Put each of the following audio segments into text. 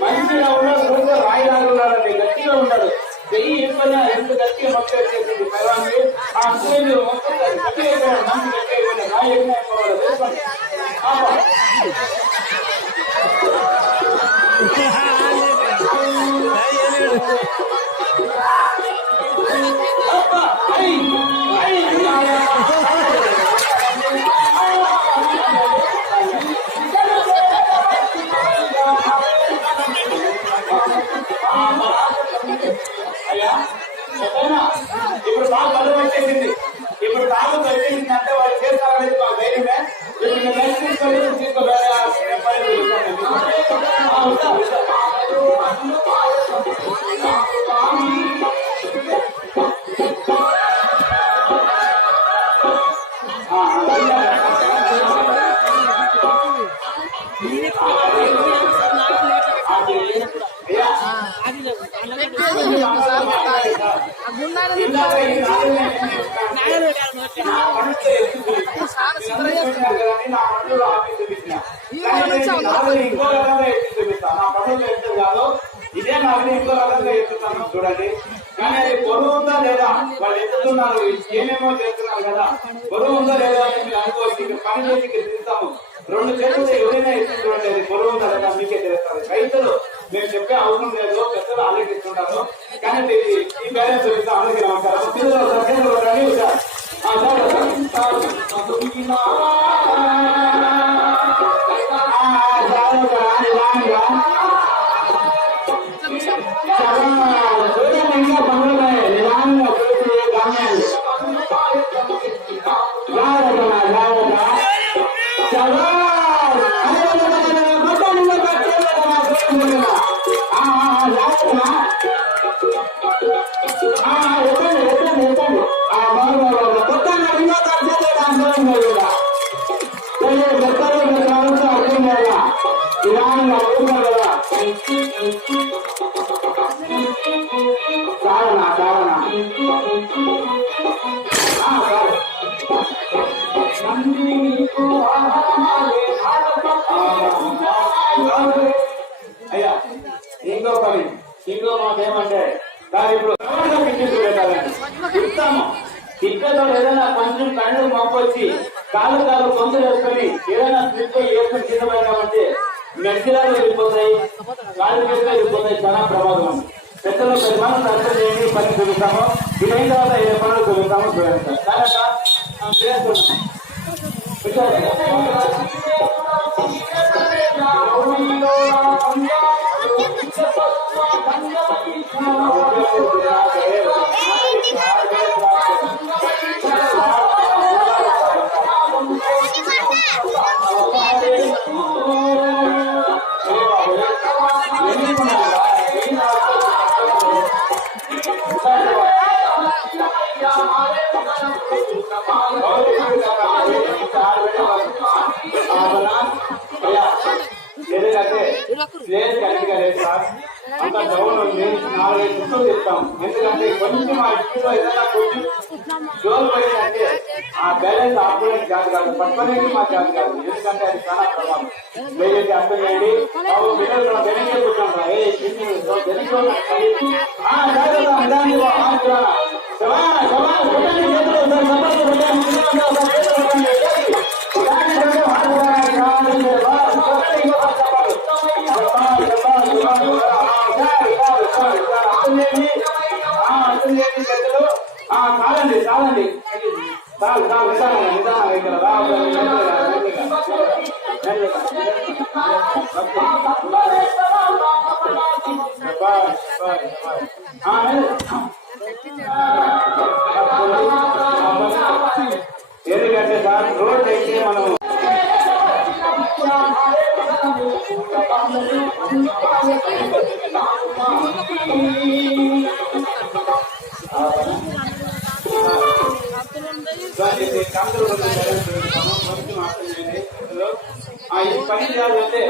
మంచిగా ఉన్నాడు, రాయిలాగా ఉన్నాడండి, గట్టిగా ఉన్నాడు. చెయ్యి ఎక్కువగా ఎంత గట్టిగా మొక్క వచ్చేసింది పైవానికి. ఆ అంకులు మొత్తం గట్టిగా అయిపోయాడు, మంచి గట్టిగా అయిపోయాడు, రాయి ఎక్కువ వేసుకోండి. ఇప్పుడు బాగా బలం వచ్చేసింది. ఇప్పుడు తాగు వచ్చేసింది అంటే వాళ్ళు చేస్తారనేది మాకు ధైర్యమే. ఇప్పుడు లైఫ్ తీసుకొని తీసుకోవాలి. ఇదే నాకు ఇంకో రకంగా ఎత్తుతాను చూడండి. కానీ అది బరువు ఉందా లేదా, వాళ్ళు ఎత్తుతున్నారు, ఏమేమో చేస్తున్నారు కదా, బరువు ఉందా లేదా అని మీరు అనుకోవచ్చు. ఇక్కడ పని చేసి ఇక్కడ తింటాము, 2 చేతులు ఎవరైనా ఎత్తు చూడండి, అది బరువు ఉందా లేదా మీకే తెలుస్తారు. రైతులు మేము చెప్పే అవసరం లేదు, పెద్దలు ఆలోచిస్తున్నారు. కానీ ఈ బ్యాలెన్స్ అందరికీ నమస్కారం. ఇంకా పనులు నిదానంగా అయ్యా ఇంకో పని, ఇంకో మాకేమంటే దాని ఇప్పుడు ఇస్తాము. ఇక్కడతో ఏదైనా కొంచెం కళ్ళు మొప్పొచ్చి కాలు కొంచెం వేసుకొని ఏదైనా స్లిప్ వేసుకొని కింద పడినామంటే మెడిసినాలు వెళ్ళిపోతాయి, కాళ్ళు వేసుకొని వెళ్ళిపోతాయి, చాలా ప్రమాదం. పెద్దలు 10 మంది అర్థం చేయండి, పని చూపిస్తాము. ఇదైన తర్వాత 5 పనులు చూపిస్తాము. చూడండి సార్ అంత డౌన్ ఉంది 4-5 చుట్టూ చెప్తాం. ఎందుకంటే కొంచెం ఆ ఇంటిలో ఏదైనా కొంచెం జోలు పడిందంటే ఆ బ్యాలెన్స్ ఆపుకోవడానికి కాదు కాదు పట్టుకోవడానికి మా కాదు కాదు. ఎందుకంటే అది చాలా ప్రభావం. దయచేసి అర్థం చేయండి. పిల్లలు వెనకే కూర్చోండి. చాలండి చాలండి చాలు చాలు నిదానం నిదానం ఇక్కడ ఎందుకంటే సార్ రోడ్ అయితే మనం ఈ పని చేయాలంటే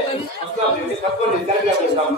తప్పండి కరెక్ట్గా పెడతాము.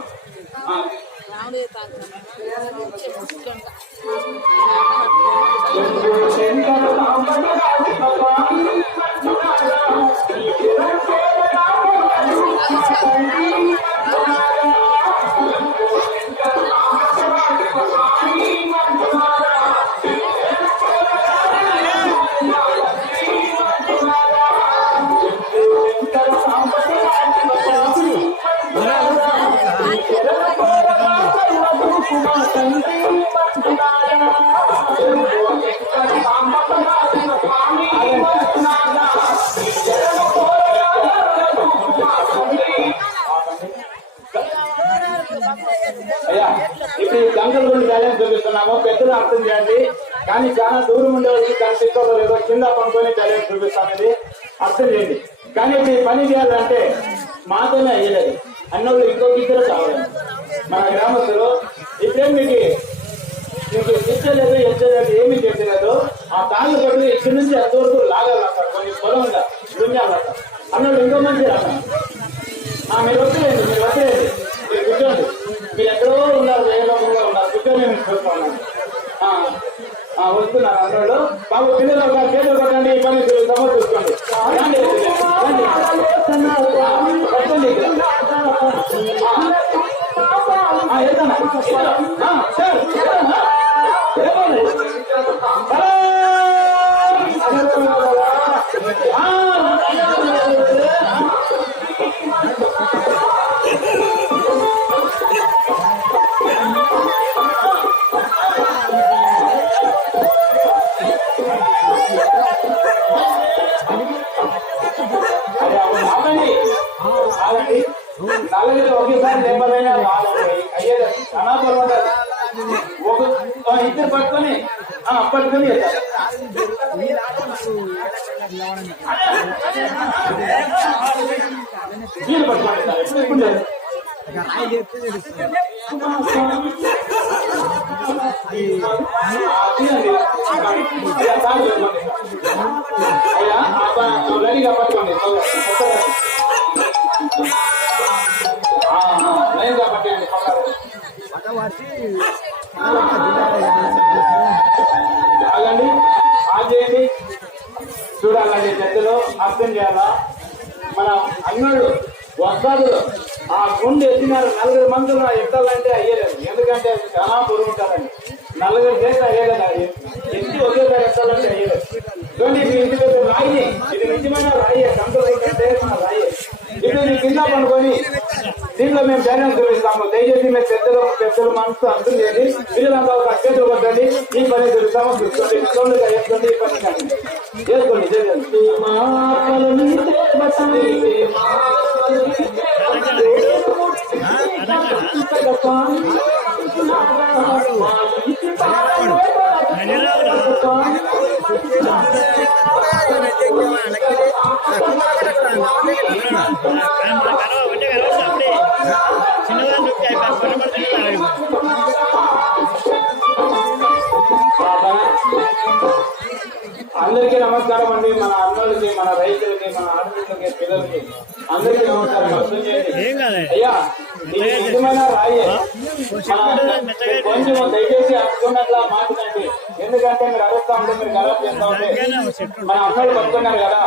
అయ్యా ఇప్పుడు ఈ గంగల గురించి బ్యాలెన్స్ చూపిస్తున్నాము. పెద్దలు అర్థం చేయండి. కానీ చాలా దూరం ఉండే వాళ్ళకి కనిపిస్తుందో లేదో కింద పనుకొని బ్యాలెన్స్ చూపిస్తాం. ఇది అర్థం చేయండి. కానీ ఇప్పుడు ఈ పని చేయాలంటే మాతోనే అయ్యలేదు. అన్నోళ్ళు ఇంకొక ఇద్దరు కావాలండి. మన గ్రామస్తులు ఇప్పుడేం మీకు ఇచ్చలేదు ఎచ్చలేదు ఏమి చెప్పలేదు. ఆ తాళ్ళు కొట్టి ఇక్కడి నుంచి అంతవరకు లాగాలంటారు. కొన్ని పొలం ఉందా దున్యాలంటారు. అన్నోళ్ళు ఇంకో మంది రాస్తారు. మీరు వచ్చేయండి మీరు వచ్చేయండి మీరు కూర్చోండి. మీరు ఎక్కడో ఉన్నారు వేగంగా ఉన్నారు కూర్చొని నేను చూస్తున్నాను. వస్తున్నారు అన్నోళ్ళు. బాబు పిల్లలు ఒక చేతులు కొట్టండి. ఈ పని సమస్య చూసుకోండి. నలుగురు ఒకేసారి లేపదైనా అయ్యేది చాలా పర్వాలేదు. ఇద్దరు పట్టుకొని పట్టుకొని మీరు పట్టుకోండి. రెడీగా పట్టుకోండి. లైన్గా పట్టండి. ఆగండి ఆన్ చేయండి. చూడాలండి పెద్దలు అర్థం చేయాలా. మన అన్నోళ్ళు వస్తాడు ఆ గుండె ఎత్తినారు. 4 మందులు ఎత్తాలంటే అయ్యేలేదు. ఎందుకంటే అది చాలా పొరుగు ఉంటారండి. 4 చేస్తే అయ్యేలేదు. ఎత్తి ఒకేసారి ఎత్తాలంటే అయ్యేలేదు. చూడండి మీ ఇంటి దగ్గర రాయి. ఇది నిజమైన రాయి. కంపెనీ ఏంటంటే మన రాయి. ఇప్పుడు నీ కింద పనుకొని దీంట్లో మేము ధైర్యం చూపిస్తాము. దయచేసి మేము పెద్దలు మనసు అర్థం చేయండి. పిల్లలంతా ఒక చేతులు కొట్టండి. ఈ పని చూపిస్తాము. చూసుకోండి సోళ్ళుగా వేసుకోండి. ఈ పని చేసుకోండి. అందరికీ నమస్కారం అండి. మన అన్నలకి, మన రైతులకి, మన ఆడపిల్లలకి, పిల్లలకి అందరికీ నమస్కారం. అయ్యా నిజమైన రాయే. కొంచెం దయచేసి అనుకున్నట్లా మాట్లాడండి. ఎందుకంటే మీరు అరుస్తా ఉంటే, మీరు గర్వం చేస్తా ఉంటే మన అమ్మలు పడుతున్నారు కదా,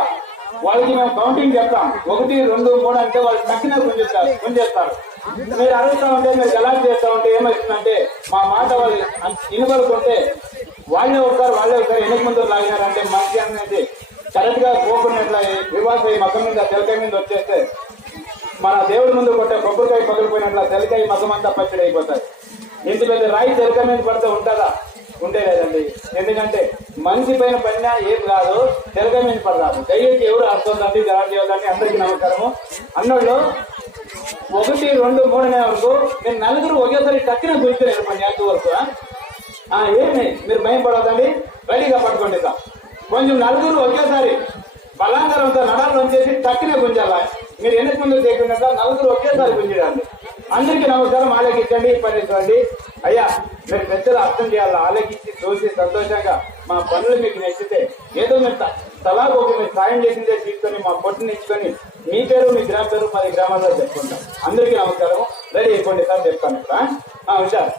వాళ్ళకి మేము కౌంటింగ్ చెప్తాం. 1, 2, 3 అంటే వాళ్ళు తక్కిన గుంజేస్తారు. మీరు అరుస్తా ఉంటే, మీరు గలాట్ చేస్తా ఉంటే ఏమవుతుందంటే మా మాట వాళ్ళు ఇనుగలుకుంటే వాళ్ళే ఒకసారి ఎన్నిక ముందు లాగినారంటే మంచి అనేది కరెక్ట్ గా పోకున్నట్ల వివాస మతం మీద తెలకాయ మీద వచ్చేస్తే మన దేవుడి ముందు కొట్టే కొబ్బరికాయ పగిలిపోయినట్ల తెలకాయ మతం అంతా పచ్చడి అయిపోతాయి. ఇంత పెద్ద రాయి తెలకాయ మీద పడితే ఉంటుందా? ఉండేలేదండి. ఎందుకంటే మనిషి పైన పడినా ఏం కాదు, తెలకాయ మీద పడరాదు. దయచేసి ఎవరు అర్థండి జవాబు చేయాలని అందరికీ నమస్కారము. అన్నోళ్ళు 1, 2, 3 అనే వరకు నేను నలుగురు ఒకేసారి టక్కున గుర్తున్నారు మన యాక్ట్ వరకు. ఏమి మీరు భయం పడవద్దండి, రెడీగా పట్టుకోండి. కొంచెం నలుగురు ఒకేసారి బలాంతరంతో నడాలు వచ్చేసి టక్కునే గుంజాల. మీరు ఎన్ని ముందు చేయకుండా నలుగురు ఒకేసారి గుంజేయండి. అందరికీ నమస్కారం. ఆలోకించండి, పనిచేయండి. అయ్యా మీరు పెద్దలు అర్థం చేయాలి. ఆలోకించి చూసి సంతోషంగా మా పనులు మీకు నచ్చితే ఏదో మీరు తలాకు మీరు సాయం చేసిందే తీసుకొని మా పొట్టుని ఇచ్చుకొని మీ పేరు మీ గ్రామ పేరు 10 గ్రామాల్లో చెప్పుకుంటాం. అందరికీ నమస్కారం. రెడీ అయిపోండి సార్, చెప్తాను ఇక్కడ ఉంటారు.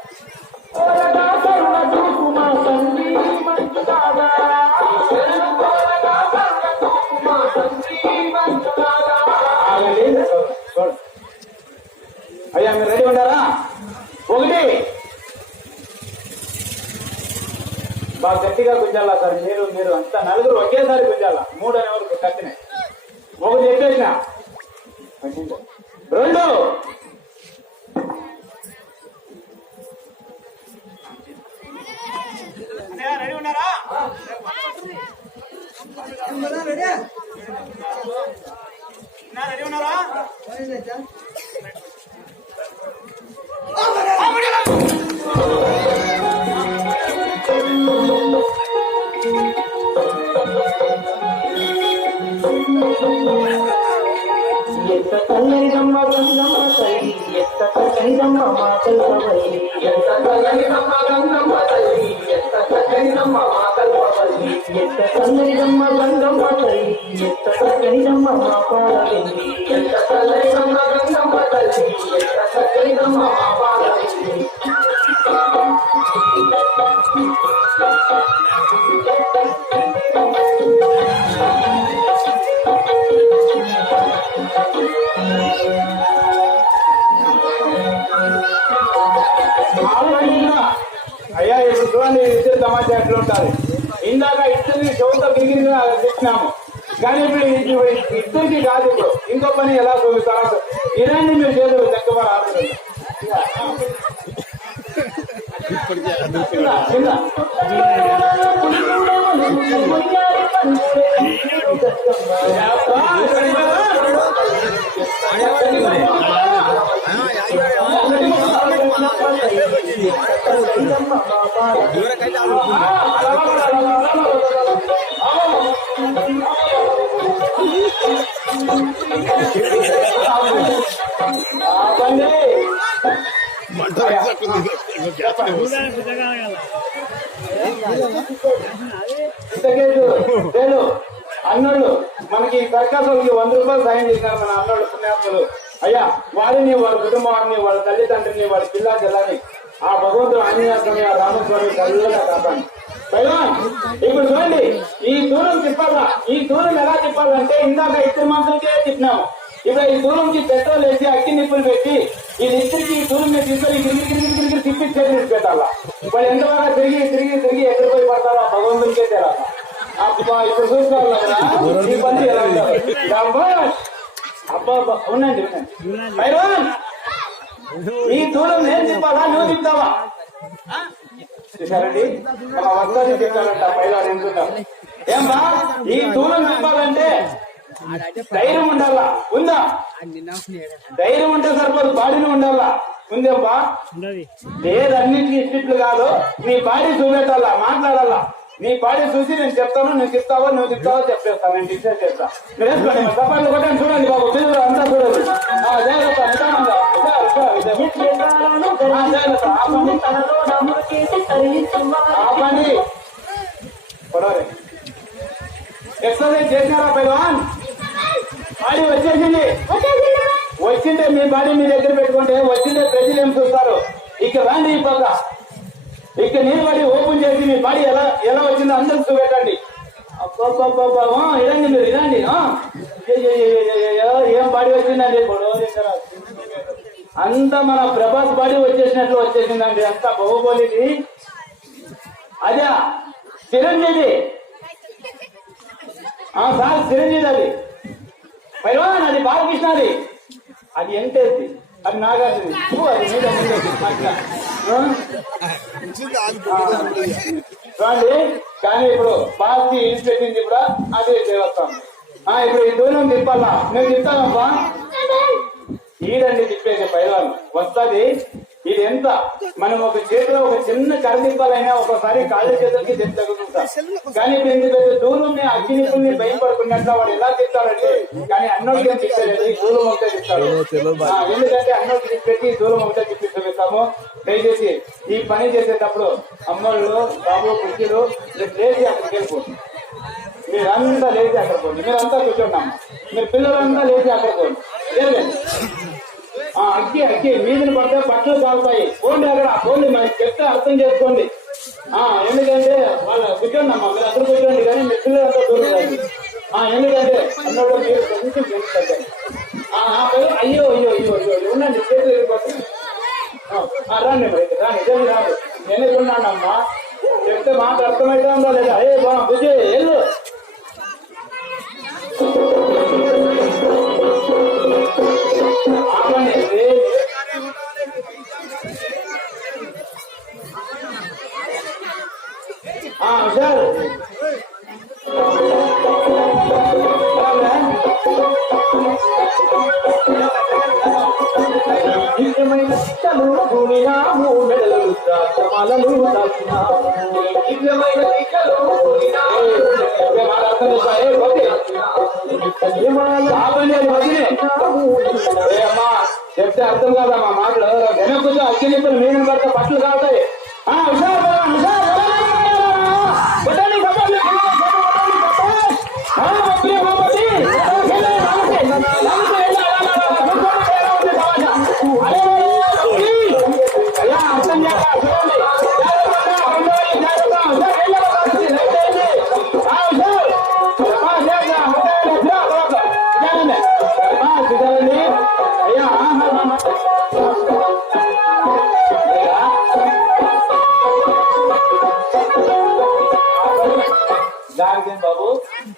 అయ్యా మీరు రెడీ ఉంటారా? 1 బాగా గట్టిగా గుంజాలా సార్. మీరు అంతా నలుగురు ఒకేసారి గుంజాలా. 3 అనే వరకు కట్టినాయి. 1 చెప్పేసిన 2 రెడీ ఉన్నారా? రెడీ ఉన్నారా? ఎంత తల్లరిదమ్మ గంగమ్మ తల్లి, ఎంత చక్కనిదమ్మ మాతల్వల్లి, ఎంత తల్లరిదమ్మ గంగమ్మ తల్లి, ఎంత చక్కనిదమ్మ మాతల్వల్లి, ఎంత తల్లరిదమ్మ గంగమ్మ తల్లి, ఎంత చక్కనిదమ్మ మాపాలవల్లి, ఎంత తల్లరిదమ్మ గంగమ్మ తల్లి, ఎంత చక్కనిదమ్మ మాపాలవల్లి. అయ్యా ఇప్పుడు చూడండి, ఇద్దరు సమాచారం ఎట్లా ఉంటారు. ఇందాక ఇద్దరికి చెవుతో గిరిగిరిగా తెచ్చినాము, కానీ ఇప్పుడు ఇద్దరికి కాదు. ఇప్పుడు ఇంకో పని ఎలా చూపిస్తారా? ఇలాంటి మీరు చేతులు తక్కువ రాదు. అన్నోళ్ళు మనకి సర్కార్ వాళ్ళకి 100 రూపాయలు సాయం చేసినారు మన అన్నోళ్ళు పుణ్యాత్ములు. అయ్యా వారిని, వాళ్ళ కుటుంబాన్ని, వాళ్ళ తల్లిదండ్రుల్ని, వాళ్ళ పిల్లా జిల్లాని ఆ భగవంతుడు ఆంజనేయస్వామి, ఆ రామస్వామి కళ్ళగా కాపాడి. ఇప్పుడు చూడండి, ఈ దూరం తిప్పాలా. ఈ దూరం ఎలా తిప్పాలంటే ఇందాక ఇద్దరు మనుషులకే తిప్పినాము. ఇప్పుడు ఈ దూరంకి పెట్రోల్ వేసి అక్కి నిప్పులు పెట్టి ఈ ఇద్దరికి ఈ దూరం మీద తీసుకొని గిరిగిరి తిప్పి చేతి పెట్టాలా. వాళ్ళు ఎంత బాగా తిరిగి ఎక్కడ పోయి పడతారో ఆ భగవంతునికే తెరాలా. ఇప్పుడు చూసుకోవాలి కదా ఈ పని ఎలా ఉంటారు. అబ్బా ఉండండి. ఈ దూరం నేను తిప్పాలా, నువ్వు తిప్పుతావా? చూసారండి, మన వస్తాన్ని చెప్పాలంట పైలా ఎంతుంటాం. ఏమ్మా ఈ దూరం తిప్పాలంటే ధైర్యం ఉండాలా. ఉందా? ధైర్యం ఉంటే సరిపోదు, బాడీని ఉండాలా. ఉందేమ్మా? లేదన్నిటికీ ఇట్లు కాదు, నీ బాడీ చూపెట్టాలా, మాట్లాడాలా. నీ బాడీ చూసి నేను చెప్తాను, నువ్వు చెప్తావో నువ్వు చెప్తావో చెప్పేస్తాను. నేను డిసైడ్ చేస్తా. మీరు వేసుకోండి, సపాట్లు కొట్టండి. చూడండి బాబు, మీరు అంతా చూడండి. ఎక్సర్సైజ్ చేసినారా పైవాన్? బాడీ వచ్చేసింది. వచ్చింటే మీ బాడీ మీ దగ్గర పెట్టుకుంటే వచ్చింటే ప్రజలు ఏం చూస్తారు? ఇక రాండి ఈ పక్క, ఇక నిలబడి ఓపెన్ చేసి మీ బాడీ ఎలా ఎలా వచ్చిందో అందరూ చూపెట్టండి. ఇదండి మీరు ఇదండి. ఏం బాడీ వచ్చిందండి ఇప్పుడు? అంతా మన ప్రభాస్ బాడీ వచ్చేసినట్లు వచ్చేసిందండి. అంతా బాహుబలిది. అదే చిరంజీవి సార్, చిరంజీవి అది పైవాన్, అది బాలకృష్ణ, అది ఎంటేది, అది నాగార్జున, అది మీద చూడండి. కానీ ఇప్పుడు బాస్కి ఇన్స్పెక్టింగ్ కూడా అదే దేవస్థానం. ఇప్పుడు ఈ దూరం తిప్పాలా? నేను తిప్పానమ్మా. ఈడండి తిప్పేది పైవాన్ వస్తుంది. ఇది ఎంత మనం ఒక చేతిలో ఒక చిన్న కర్ర తిప్పాలైనా ఒకసారి కాళ్ళ చేతులకి తగ్గుతుంటాం. కానీ ఇప్పుడు ఎందుకు దూరం అగ్నిపుల్ని భయపడుకున్నట్లు వాడు ఎలా తిప్పాడంటే, కానీ అన్నోడికి తిప్పలేదు, దూరం ఒకటే తిప్పాడు. ఎందుకంటే అన్నోడికి తిప్పేసి దూరం ఒకటే తిప్పిస్తాము. దయచేసి ఈ పని చేసేటప్పుడు అమ్మళ్ళు, బాబు, కుర్చీలు లేచి అక్కడికి వెళ్ళిపోతుంది. మీరంతా లేచి అక్కడ పోండి. మీరంతా కూర్చోండి. మీరు పిల్లలంతా లేచి అక్కడ పోండి. అక్కి మీదిని పడితే బట్టలు కాలుతాయి. పోండి అక్కడ పోండి. మనకి చెప్తే అర్థం చేసుకోండి. ఎందుకంటే వాళ్ళు కూర్చోండి అమ్మా, మీరు అక్కడ కూర్చోండి. కానీ మీ పిల్లలంతా దూరం. ఎందుకంటే అన్నోడు మీరు కొంచెం పెంచుతారు. అయ్యో అయ్యో అయ్యో అయ్యో ఉండండి, చేతులు వెళ్ళిపోతుంది. రండి మరి రాని రాదు. ఎందుకున్నానమ్మా చెప్తే మాట అర్థమైతుందా లేదా? బుజ్జి వెళ్ళు. సార్ దివ్యమైన శిక్షలు భూమినాము, మెడలు కమలలు దాచినాము. దివ్యమైన శిక్షలు చెప్తే అర్థం కాదమ్మా మాటలు. వెనకొచ్చి అగ్గినిప్పులు మీను పడితే బట్టలు కావుతాయి. బాబు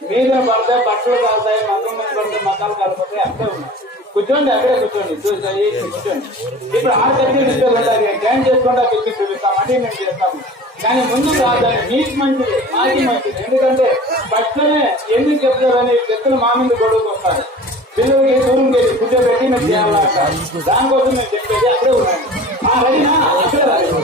మీద పడితే బట్టలు కాలుతాయి, మందం మీద పడితే మతాలు కలిపోతాయి. అక్కడే ఉన్నాయి. కూర్చోండి, అక్కడే కూర్చోండి. చూసాయి కూర్చోండి. ఇప్పుడు ఆ దగ్గర డ్యాన్ చేసుకుంటా చెప్పి చూపిస్తాం. అంటే మేము చేస్తాము. కానీ ముందు కాదని నీకు మంచిది, మాకి మంచిది. ఎందుకంటే బట్టలనే ఎందుకు చెప్తారని చెప్తున్న మా మీద గొడవకు వస్తారు. పిల్లలకి దూరం చేసి కూర్చోబెట్టి మేము చేయాలంటారు. దానికోసం మేము చెప్పేది అక్కడే ఉన్నాను. రెడీనా? అక్కడే రాదు.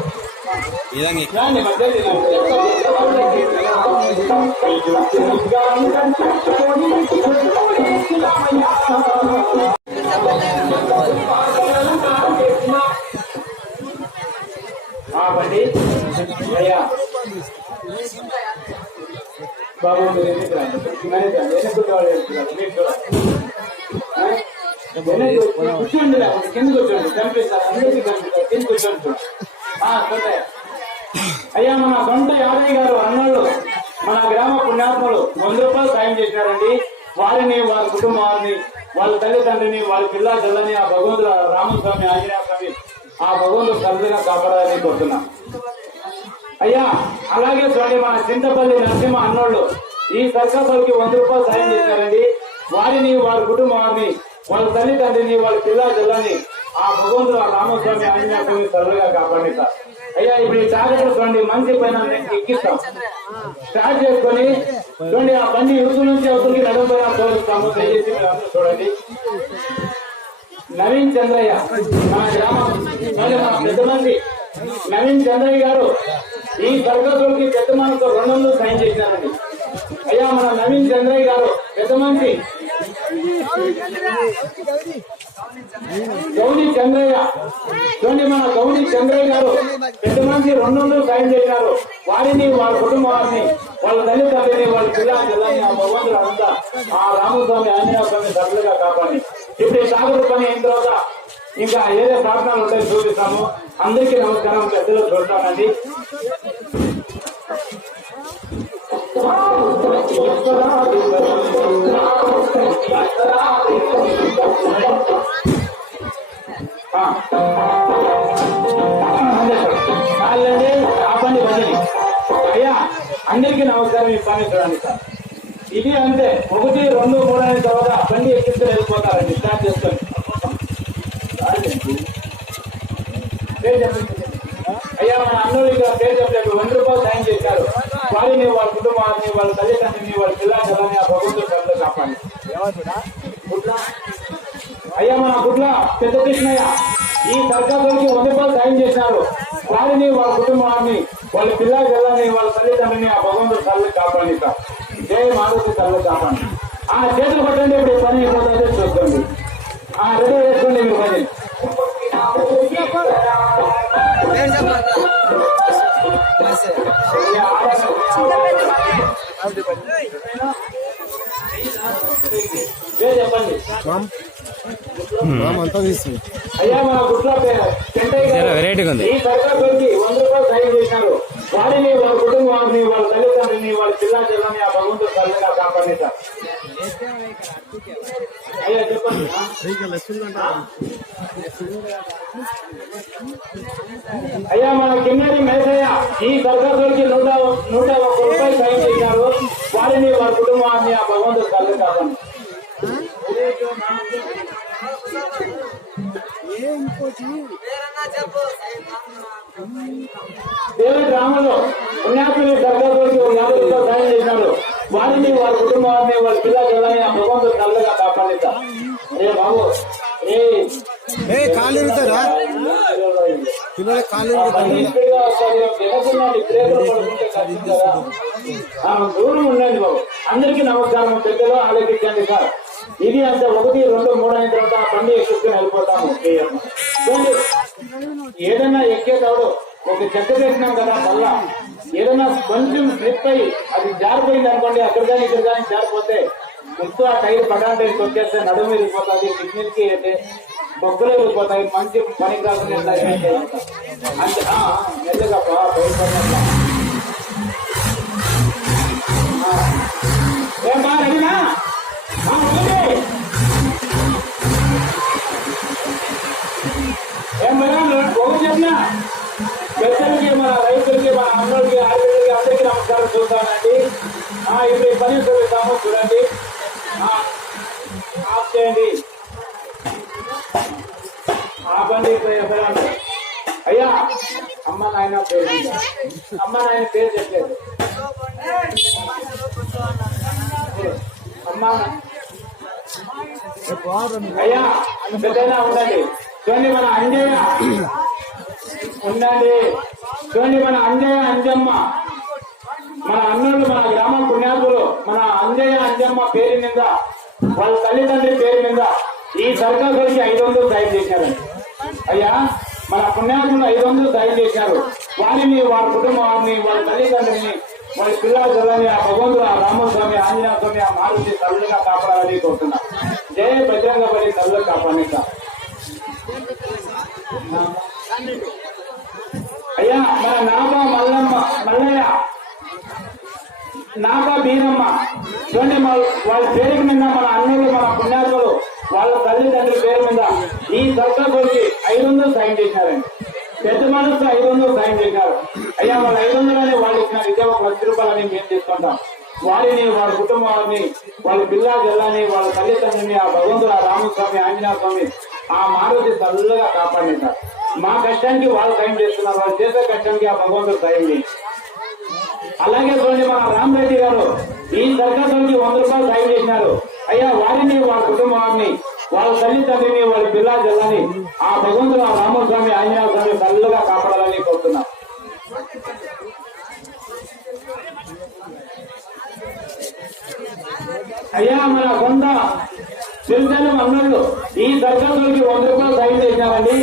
బండి అయ్యా బాబు కూర్చోండి, కింద కూర్చోండి. కనిపిస్తారు అందరికీ కనిపిస్తారు. కింద కూర్చోండి. అయ్యా మన సొంత యాదయ్య గారు అన్నోళ్ళు మన గ్రామ పుణ్యాత్ములు 100 రూపాయలు సాయం చేసినారండి. వారిని, వారి కుటుంబాన్ని, వాళ్ళ తల్లిదండ్రిని, వాళ్ళ పిల్ల జల్లని ఆ భగవంతుడు రామస్వామి, ఆంజనేయ స్వామి, ఆ భగవంతుడు కలిసిగా కాపాడాలని కోరుతున్నాం. అయ్యా అలాగే చూడండి మన చింతపల్లి నరసింహ అన్నోళ్ళు ఈ సర్కాసులకి 100 రూపాయలు సాయం చేశారండి. వారిని, వారి కుటుంబాన్ని, వాళ్ళ తల్లిదండ్రిని, వాళ్ళ పిల్ల జల్లని ఆ భగవంతుడు రామస్వామి, ఆంజనేయ స్వామి సరళగా కాపాడి సార్. అయ్యా ఇప్పుడు ఈ టార్గెట్ చూడండి, మంచి పైన ఎక్కిస్తాం. స్టార్ట్ చేసుకొని చూడండి, ఆ బండి యువత నుంచి అవతలకి నడుపుపైన తోలుస్తాము. దయచేసి మీరు అందరూ చూడండి. నవీన్ చంద్రయ్య మన గ్రామం పెద్ద మంది నవీన్ చంద్రయ్య గారు ఈ సర్కసులకి పెద్ద మనతో 200 సైన్ చేశారండి. అయ్యా మన నవీన్ చంద్రయ్య గారు పెద్ద మంది గౌరీ చంద్రయ్య చూడండి, మన గౌరీ చంద్రయ్య గారు పెద్ద మంది 200 సాయం చేశారు. వారిని, వాళ్ళ కుటుంబాన్ని, వాళ్ళ తల్లిదండ్రులని, వాళ్ళ పిల్లల్ని ఆ భగవంతుడు అంతా ఆ రామస్వామి, ఆంజనేయ స్వామి సరళగా కాపాడి ఇప్పుడు ఈ సాగుడు పని అయిన తర్వాత ఇంకా ఏదో ప్రార్థనలు ఉంటాయి చూపిస్తాము. అందరికీ నమస్కారం. పెద్దలు చూస్తానండి. ఆపండి బండిని. అయ్యా అందరికీ నమస్కారం. ఈ పని చూడండి సార్. ఇది అంతే 1, 2, 3 అయిన తర్వాత బండి ఎక్కిస్తే వెళ్ళిపోతారండి. స్టార్ట్ చేసుకోండి. అయ్యా మన అన్నోళ్ళు ఇక్కడ పేరు చెప్పలేదు. 100 రూపాయలు సాయం చేశారు. వారిని, వాళ్ళ కుటుంబాన్ని, వాళ్ళ తల్లిదండ్రులని, వాళ్ళ పిల్లలని ఆ భగవంతుడు కళ్ళు కాపాడి. అయ్యా మన గుడ్ల పెద్ద కృష్ణయ్య ఈ సర్కారుకి 100 రూపాయలు సాయం చేశారు. వారిని, వాళ్ళ కుటుంబాన్ని, వాళ్ళ పిల్లలని, వాళ్ళ తల్లిదండ్రులని ఆ భగవంతుడు కళ్ళు కాపాడి. జయ మారుతి కళ్ళు కాపాడి. ఆ చేతులు పట్టండి. ఇప్పుడు పని అయిపోతుందో చూసుకోండి. రెడీ చేసుకోండి మీరు పని. చెప్పండి. అయ్యా మన గుట్ల వెరైటీగా ఉంది. ఈ సర్కారుకి 100 రూపాయలు సాయం చేసినారు. వారిని, వాళ్ళ కుటుంబాన్ని, వాళ్ళ తల్లిదండ్రులని, వాళ్ళ పిల్లలని ఆ భగవంతుడు చల్లగా కాపాడి సార్. అయ్యా చెప్పండి. అయ్యా మన కిన్నెరి మేసయ్య ఈ సర్కారుకి 101 రూపాయలు సాయం చేశారు. వారిని, వాళ్ళ కుటుంబాన్ని ఆ భగవంతుడు చల్లగా కాపాడి. దేవుడి గ్రామంలో పుణ్యాత్ముని సర్కారుకి 50 రూపాయలు సాయం చేశారు. వారిని, వాళ్ళ కుటుంబాన్ని, వాళ్ళ పిల్లలని ఆ భగవంతుడు చల్లగా కాపాడితా. ఏ బాబు కాలుతారా పిల్లలు కాలు దూరం ఉండండి బాబు. అందరికీ నమస్కారం. పెద్దలు ఆలోచించండి సార్. ఇది అంత 1, 2, 3 అయిన తర్వాత బండి ఎక్కించుకుని వెళ్ళిపోతాము. ఏదైనా ఎక్కేటప్పుడు ఒక చెత్త వేసినాం కదా వల్ల ఏదైనా కొంచెం స్లిప్ అయ్యి అది జారిపోయింది అనుకోండి. అక్కడ కానీ ఇక్కడ కానీ జారిపోతే ముందు ఆ టైర్ పడాంటి వచ్చేస్తే నడుము వెళ్ళిపోతుంది. కిడ్నీలకి అయితే బొగ్గులు వెళ్ళిపోతాయి. మంచి పని కాకుండా అంటే మెల్లగా భయపడినట్లా ఏం బాగా అడిగినా ఏం మేడం బొగ్గు చెప్పినా పెద్దలకి, మన రైతులకి, మన అమ్మలకి, ఆడపిల్లలకి అందరికీ నమస్కారం చూస్తానండి. ఇప్పుడు ఈ పని చూపిస్తాము. చూడండి. ఆఫ్ చేయండి. ఆపండి. అయ్యా అమ్మ నాయన పేరు, అమ్మ నాయన పేరు చెప్పలేదు. అమ్మ అయ్యా పెద్దైనా ఉండండి. చూడండి మన అంజయ్య ఉండండి. చూడండి మన అంజయ్య, అంజమ్మ మన అన్నులు, మన గ్రామ పుణ్యాతులు, మన అంజయ్య, అంజమ్మ పేరు మీద, వాళ్ళ తల్లిదండ్రుల పేరు మీద ఈ సర్కారుకి 500 సాయం చేశారండి. అయ్యా మన పుణ్యాతులు 500 సాయం చేశారు. వారిని, వాళ్ళ కుటుంబాన్ని, వాళ్ళ తల్లిదండ్రులని, వాళ్ళ పిల్లలని ఆ భగవంతుడు, ఆ రామస్వామి, ఆంజనేయ స్వామి, ఆ మారుతి తల్లుగా కాపాడాలని కోరుతున్నా. జయ బజరంగ బలి తల్లు కాపాడి. అయ్యా మన నాబా మల్లయ్య, నాబా బీరమ్మ చూడండి. వాళ్ళ పేరు మీద మన అన్నలు, మన పుణ్యాతులు, వాళ్ళ తల్లిదండ్రుల పేరు మీద ఈ సర్కారుకి 500 సాయం చేశారండి. పెద్ద మనసు 500 సాయం చేశారు. అయ్యా వాళ్ళ 500 అని వాళ్ళు ఇచ్చిన విద్య ఒక 10 రూపాయలని మేము తీసుకుంటాం. వారిని, వాళ్ళ కుటుంబాన్ని, వాళ్ళ పిల్లని, వాళ్ళ తల్లిదండ్రులని ఆ భగవంతుడు, ఆ రామస్వామి, ఆంజనేయ స్వామి, ఆ మారుతి చల్లగా కాపాడినారు. మా కష్టానికి వాళ్ళు సాయం చేస్తున్నారు. వాళ్ళు చేసే కష్టానికి ఆ భగవంతుడు సాయం చేసి. అలాగే చూడండి మన రామరెడ్డి గారు ఈ సర్కారుకి 100 రూపాయలు సాయం చేసినారు. అయ్యా వారిని, వాళ్ళ కుటుంబాన్ని, వాళ్ళ తల్లిదండ్రిని, వాళ్ళ పిల్లని ఆ భగవంతుడు, ఆ రామస్వామి, ఆంజనేయ స్వామి చల్లగా కాపాడాలని కోరుతున్నా. అయ్యా మన కొంత చిరుతలం అన్నట్లు ఈ సర్కారుకి 100 రూపాయలు సాయం చేసినారండి.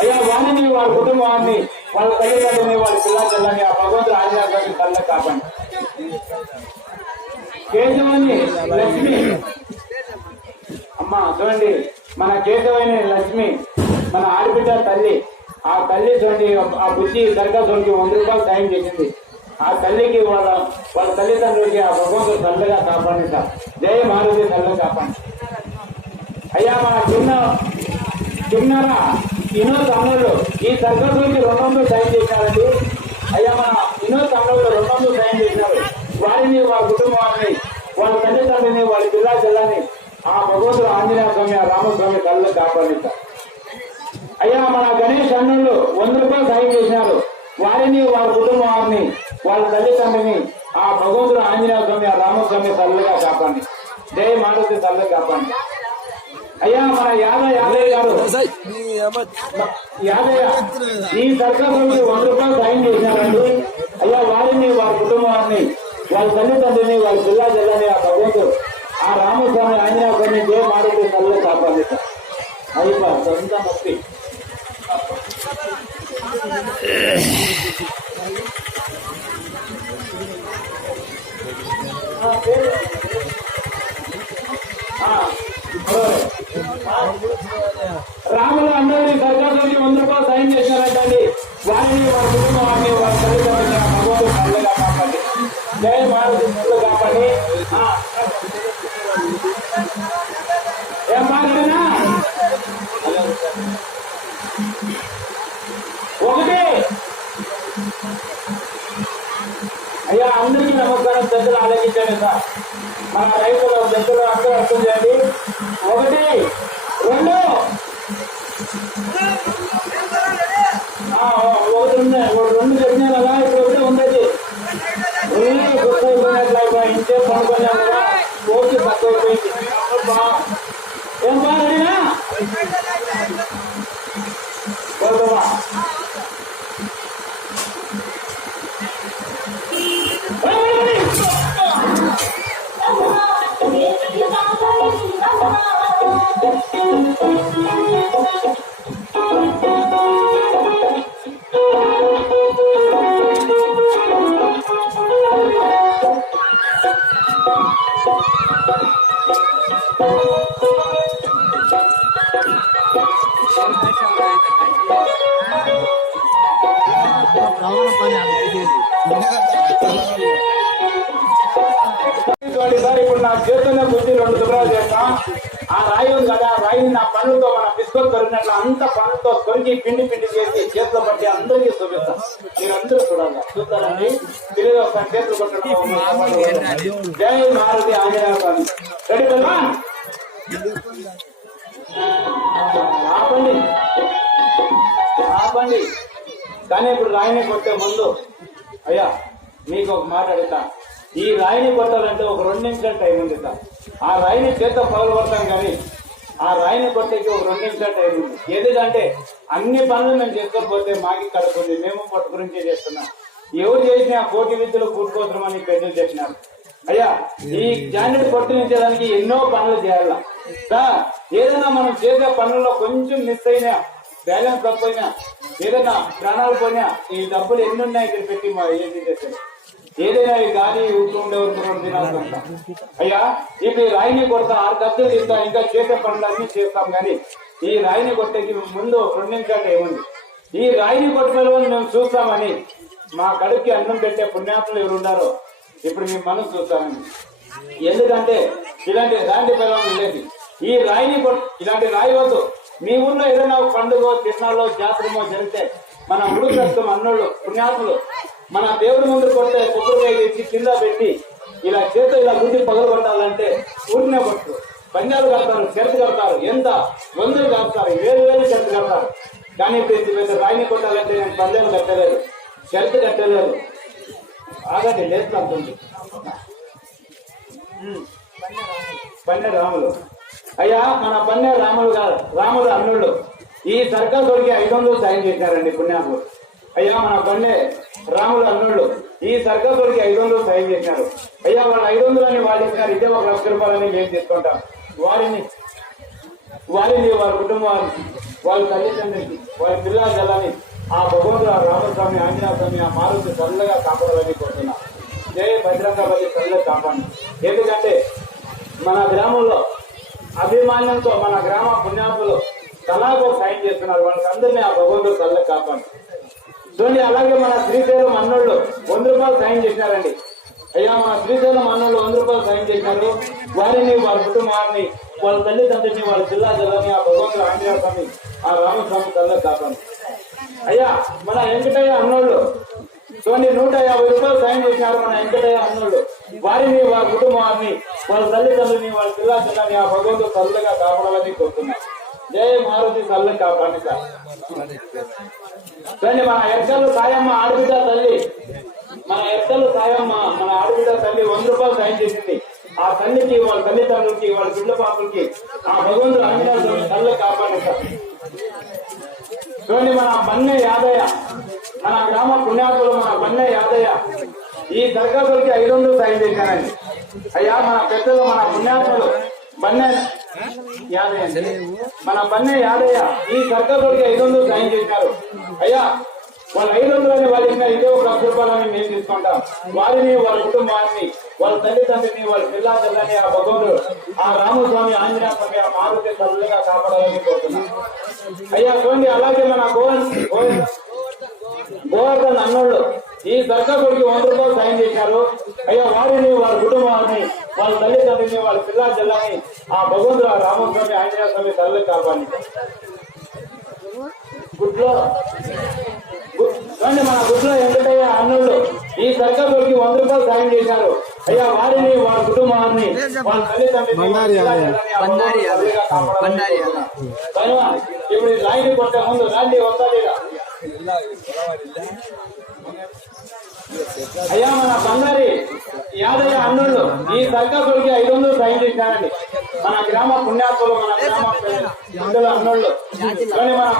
అయ్యా వారిని, వాళ్ళ కుటుంబాన్ని, వాళ్ళ తల్లిదండ్రులని, వాళ్ళ పిల్లని ఆ భగవంతుడు, ఆంజనేయ స్వామి చల్లగా కాపాడి. కేశవని లక్ష్మి అమ్మ చూడండి. మన కేశవైన లక్ష్మి మన ఆడబిడ్డ తల్లి, ఆ తల్లి చూడండి ఆ బుద్ధి దర్గా చూడండి 100 రూపాయలు సాయం చేసింది. ఆ తల్లికి వాళ్ళ తల్లిదండ్రులకి ఆ భగవంతుడు చల్లగా కాపాడి సార్. జయ మారుతి చల్లగా కాపాడి. అయ్యా మన చిన్నర వినోద్ అన్నలు ఈ సర్కస్ నుంచి 200 సాయం చేశారండి. అయ్యా మన వినోద్ అన్నలు 200 సాయం చేశారు. వారిని వాళ్ళ కుటుంబాన్ని వాళ్ళ తల్లిదండ్రులని వాళ్ళ జిల్లాని ఆ భగవంతుడు ఆంజనేయ స్వామి ఆ రామస్వామి కళ్ళు కాపాడిస్తారు. అయ్యా మన గణేష్ అన్నలు 100 రూపాయలు సాయం చేసినారు. వారిని వాళ్ళ కుటుంబాన్ని వాళ్ళ తల్లిదండ్రులని ఆ భగవంతుడు ఆంజనేయ స్వామి ఆ రామస్వామి కళ్ళుగా కాపాడి. జయ మారుతి కళ్ళు కాపాడి. అయ్యా మన యాదయ్య గారు యాదయ్య ఈ సర్కార్ 100 రూపాయలు సాయం చేసినారండి. అయ్యా వారిని వాళ్ళ కుటుంబాన్ని వాళ్ళ తల్లిదండ్రులని వాళ్ళ జిల్లాని ఆ భగవంతుడు ఆ రామస్వామి ఆంజనేయ స్వామి జయ మారుతి కళ్ళు కాపాడిస్తారు. అయిపోయి సొంత నొప్పి రాములు అందరినీ సర్కారుకి 100 రూపాయలు సాయం చేశారంటండి. వారిని వాళ్ళ కుటుంబాన్ని వాళ్ళ తల్లిదండ్రులని భగవంతుడు కళ్ళగా కాపాడి. జయ మారుతి కళ్ళు కాపాడి. ఏం మాట్లాడినా ఒకటి. అయ్యా అందరికీ నమస్కారం. పెద్దలు ఆలోచించండి సార్. మన రైతులు పెద్దలు అందరూ అర్థం చేయండి. 1 2 ఒకటి ఉన్నాయి. 2 చెప్పినా కదా, ఇప్పుడు ఒకటి ఉండేది. గుర్తయిపోయినట్లయితే ఇంటే పనుకున్నాం కదా, ఓకే తక్కువైపోయింది. ఏం బాగా సార్ ఇప్పుడు నా చేతుల్లో బుద్ధి 2 దుబ్రాలు చేస్తాం. ఆ రాయి ఉంది కదా, ఆ రాయిని నా పనులతో మన బిస్కొట్ కొరికినట్లు అంత పనులతో కొరికి పిండి చేసి చేతిలో పట్టి అందరికీ చూపిస్తాం. మీరందరూ చూడాలి, చూస్తారండి. తిరిగి ఒకసారి చేతులు కొట్టడం. జై మారుతి ఆంజనేయ స్వామి. రెడీ కదా? ఆపండి. కానీ ఇప్పుడు రాయిని కొట్టే ముందు అయ్యా మీకు ఒక మాట అడుగుతా. ఈ రాయిని కొట్టాలంటే ఒక 2 నిమిషాల టైం ఉంది సార్. ఆ రాయిని చేత పగలు కొడతాం కానీ ఆ రాయిని కొట్టేకి ఒక 2 నిమిషాల టైం ఉంది. ఎందుకంటే అన్ని పనులు మేము చేసుకోకపోతే మాకి కడుపుంది. మేము పొట్టు గురించే చేస్తున్నాం. ఎవరు చేసినా కోటి విద్యలు కూడుకోవడం అని పెద్దలు చెప్పినారు. అయ్యా ఈ జాయింట్ పొట్టునించేదానికి ఎన్నో పనులు చేయాల సార్. ఏదైనా మనం చేసే పనుల్లో కొంచెం మిస్ అయినా, బ్యాలెన్స్ తప్పైనా, ఏదైనా ప్రాణాలు పోయినా ఈ డబ్బులు ఎన్ని ఉన్నాయి ఇక్కడ పెట్టి మా ఏం చేస్తారు. ఏదైనా ఈ గాలి ఊరు ఉండేవారు తినాల్సి. అయ్యా ఇప్పుడు రాయిని కొడతా 6 ఖర్చులు తీస్తాం, ఇంకా చేసే పనులన్నీ చేస్తాం. కానీ ఈ రాయిని కొట్టేకి ముందు 2 నిమిషాలు ఏముంది. ఈ రాయిని కొట్టుకోవాలని మేము చూస్తామని మా కడుపుకి అన్నం పెట్టే పుణ్యాత్ములు ఎవరు ఉన్నారో ఇప్పుడు మీ మనసు చూస్తామని. ఎందుకంటే ఇలాంటి పిల్లలు లేదు. ఈ రాయిని ఇలాంటి రాయి వద్దు. మీ ఊళ్ళో ఏదైనా పండుగ తిరునాళ్ళలో జాతరమో జరిగితే మన మృగత్వం అన్నోళ్ళు పుణ్యాత్ములు మన దేవుడి ముందు కొట్టే కొబ్బరికాయ తెచ్చి కింద పెట్టి ఇలా చేత ఇలా గుడ్డి పగలు కొట్టాలంటే ఊరినే కొట్టు పంజాలు కడతారు, షరతు కడతారు. ఎంత 100 కడతారు, 1000 షరతు కడతారు. కానీ ఇప్పుడు ఇంత పెద్ద రాయిని కొట్టాలంటే నేను పందేలు కట్టలేదు, షరతు కట్టలేదు. ఆగండి లేస్తుంది పన్నె రాములు. అయ్యా మన పన్నె రాములు కాదు, రాములు అన్నుళ్ళు. ఈ సర్కస్ వాడికి 500 సాయం చేశారండి పుణ్యాకులు. అయ్యా మన పన్నె రాములు అన్నుళ్ళు ఈ సర్కస్ వాడికి 500 సాయం చేశారు. అయ్యా వాళ్ళు 500 అని వాళ్ళు ఇచ్చినారు. ఇదే 1 లక్ష రూపాయలని మేము తీసుకుంటాం. వారిని వాళ్ళ కుటుంబాన్ని, వాళ్ళ తల్లిదండ్రులకి, వాళ్ళ పిల్లలని ఆ భగవంతుడు ఆ రామస్వామి ఆంజనేయ స్వామి ఆ మారుతి చల్లగా కాపాడాలని కోరుతున్నా. జయ భద్రంగా బలి చల్లగా కాపాడి. ఎందుకంటే మన గ్రామంలో అభిమానంతో మన గ్రామ పుణ్యాత్ములు తలాగో సాయం చేస్తున్నారు. వాళ్ళకి అందరినీ ఆ భగవంతుడు కళ్ళ కాపాడు చూడండి. అలాగే మన శ్రీశైలం అన్నోళ్ళు 100 రూపాయలు సాయం చేసినారండి. అయ్యా మన శ్రీశైలం అన్నోళ్ళు 100 రూపాయలు సాయం చేసినారు. వారిని వారి కుటుంబాన్ని వాళ్ళ తల్లిదండ్రులని వాళ్ళ జిల్లా జిల్లాని ఆ భగవంతుడు ఆంజనేయ స్వామి ఆ రామస్వామి కళ్ళ కాపాడు. అయ్యా మన వెంకటయ్య అన్నోళ్ళు చూడండి 150 రూపాయలు సాయం చేసినారు. మన వెంకటయ్య అన్నోళ్ళు వారిని వారి కుటుంబాన్ని వాళ్ళ తల్లిదండ్రులని వాళ్ళ జిల్లా జిల్లాని ఆ భగవంతుడు కళ్ళగా కాపాడాలని కోరుతున్నారు. జయ మారుతి కళ్ళ కాపాడి సార్. చూడండి మన ఎక్కలు సాయమ్మ ఆడబిడ్డ తల్లి మన ఎక్కలు సాయమ్మ మన ఆడబిడ్డ తల్లి 100 రూపాయలు సాయం చేసింది. ఆ తల్లికి వాళ్ళ తల్లిదండ్రులకి వాళ్ళ పిల్ల పాపలకి ఆ భగవంతుడు ఆంజనేయ స్వామి కళ్ళ కాపాడి సార్. చూడండి మన బన్నె యాదయ్య మన గ్రామ పుణ్యాతులు మన బన్నె యాదయ్య ఈ దర్గాసులకి 500 సాయం చేశారండి. అయ్యా మన పెద్దలు మన పుణ్యాతులు బన్నె యాదయ్య మన బన్నె యాదయ్య ఈ దర్గాసులకి 500 సాయం చేశారు. అయ్యా వాళ్ళు 500 అని వాళ్ళు ఇంకా ఇదే ఒక 1,00,000 రూపాయలని మేము తీసుకుంటాం. వారిని వాళ్ళ కుటుంబాన్ని వాళ్ళ తల్లిదండ్రులని వాళ్ళ పిల్లా తల్లని ఆ భగవంతుడు ఆ రామస్వామి ఆంజనేయ స్వామి ఆ మారుతి తల్లిగా కాపాడాలని కోరుతున్నాం. అయ్యా చూడండి. అలాగే మన గోవర్ధన్ అన్నోళ్ళు ఈ దర్గాకుడికి 100 రూపాయలు సాయం చేశారు. అయ్యా వారిని వాళ్ళ కుటుంబాన్ని వాళ్ళ తల్లిదండ్రులని వాళ్ళ పిల్లా జిల్లాని ఆ భగవంతుడు ఆ రామస్వామి ఆంజనేయ స్వామి తల్లి కాపాడి. గుడ్లో చూడండి మన గుడ్లో వెంకటయ్య అన్నోళ్ళు ఈ దర్గాకుడికి 100 రూపాయలు సాయం చేశారు. అయ్యా వారిని వాళ్ళ కుటుంబాన్ని వాళ్ళ తల్లిదండ్రులని ఇప్పుడు లాయిని కొట్టే ముందు రాండి వస్తుంది. అయ్యా మన బంగారి యాదయ్య అన్నోళ్ళు ఈ దర్గాకుడికి 500 సాయం చేశారండి. మన గ్రామ పుణ్యాత్ములు మన గ్రామ పెద్దల అన్నోళ్ళు కానీ మన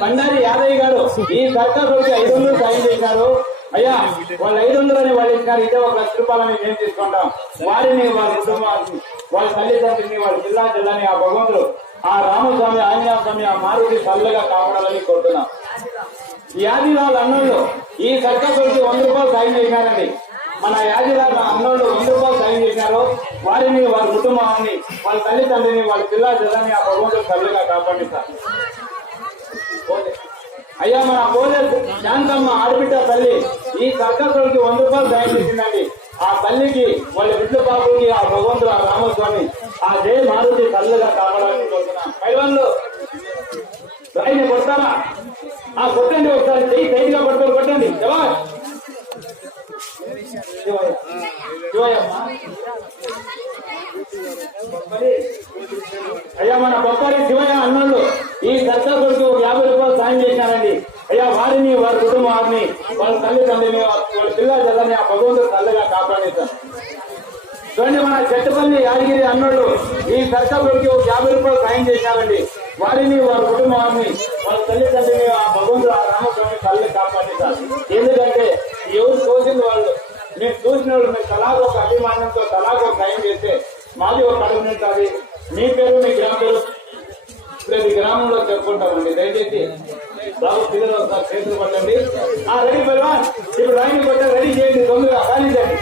బండారి యాదయ్య గారు ఈ దర్గాకుడికి 500 సాయం చేశారు. అయ్యా వాళ్ళు 500 అని వాళ్ళు ఇచ్చినారు. ఇదే ఒక 1,00,000 రూపాయలని మేము తీసుకుంటాం. వారిని వాళ్ళ కుటుంబాన్ని వాళ్ళ తల్లిదండ్రులని వాళ్ళ జిల్లా జిల్లాని ఆ భగవంతుడు ఆ రామస్వామి ఆంజనేయ స్వామి ఆ మారుతి తల్లిగా కాపాడాలని కోరుతున్నాం. యాదిలాల్ అన్నోళ్ళు ఈ దర్గాకుడికి 100 రూపాయలు సాయం చేశారండి. మన యాదిలాల్ అన్నోళ్ళు 100 రూపాయలు సాయం చేశారు. వారిని వాళ్ళ కుటుంబాన్ని వాళ్ళ తల్లిదండ్రులని వాళ్ళ జిల్లా జిల్లాని ఆ భగవంతుడు తల్లిగా కాపాడిస్తారు. అయ్యా మన పోలీస్ శాంతమ్మ ఆడబిడ్డ తల్లి ఈ దర్గాకుడికి 100 రూపాయలు సాయం చేసిందండి. ఆ తల్లికి వాళ్ళ బిడ్డ బాబుకి ఆ భగవంతుడు ఆ రామస్వామి ఆ జయ మారుతి తల్లిగా కాపాడాలని కోరుతున్నాం. పైవాళ్ళు రాయిని కొడతారా? కొట్టండి ఒకసారి చెయ్యి టైట్గా పట్టుకొని కొట్టండి. అయ్యా మన బొప్పారి శివయ్య అన్నోళ్ళు ఈ దర్గాకుడికి 50 రూపాయలు సాయం చేశారండి. అయ్యా వారిని వారి కుటుంబాన్ని వాళ్ళ తల్లిదండ్రులని వాళ్ళ పిల్లల జల్లని ఆ భగవంతుడు తల్లిగా కాపాడేశారు. చూడండి మన చెట్టుపల్లి యాదగిరి అన్నోళ్ళు ఈ దర్గాకుడికి 50 రూపాయలు సాయం చేశారండి. వారిని వారి కుటుంబాన్ని వాళ్ళ తల్లిదండ్రులని ఆ భగవంతుడు ఆ రామస్వామి తల్లి కాపాడేశారు. ఎందుకంటే ఎవరు చూసిన వాళ్ళు మీరు చూసిన వాళ్ళు మీరు తలాగో ఒక అభిమానంతో తలాగో సాయం చేస్తే మాది ఒక అడుగు ఉంటుంది. మీ పేరు మీ గ్రామ పేరు ప్రతి గ్రామంలో చెప్పుకుంటామండి. దయచేసి బాబు పిల్లలు ఒకసారి చేతులు పట్టండి. రెడీ పిల్లవా ఇప్పుడు లైన్ కొట్టే రెడీ చేయండి. తొందరగా కానించండి.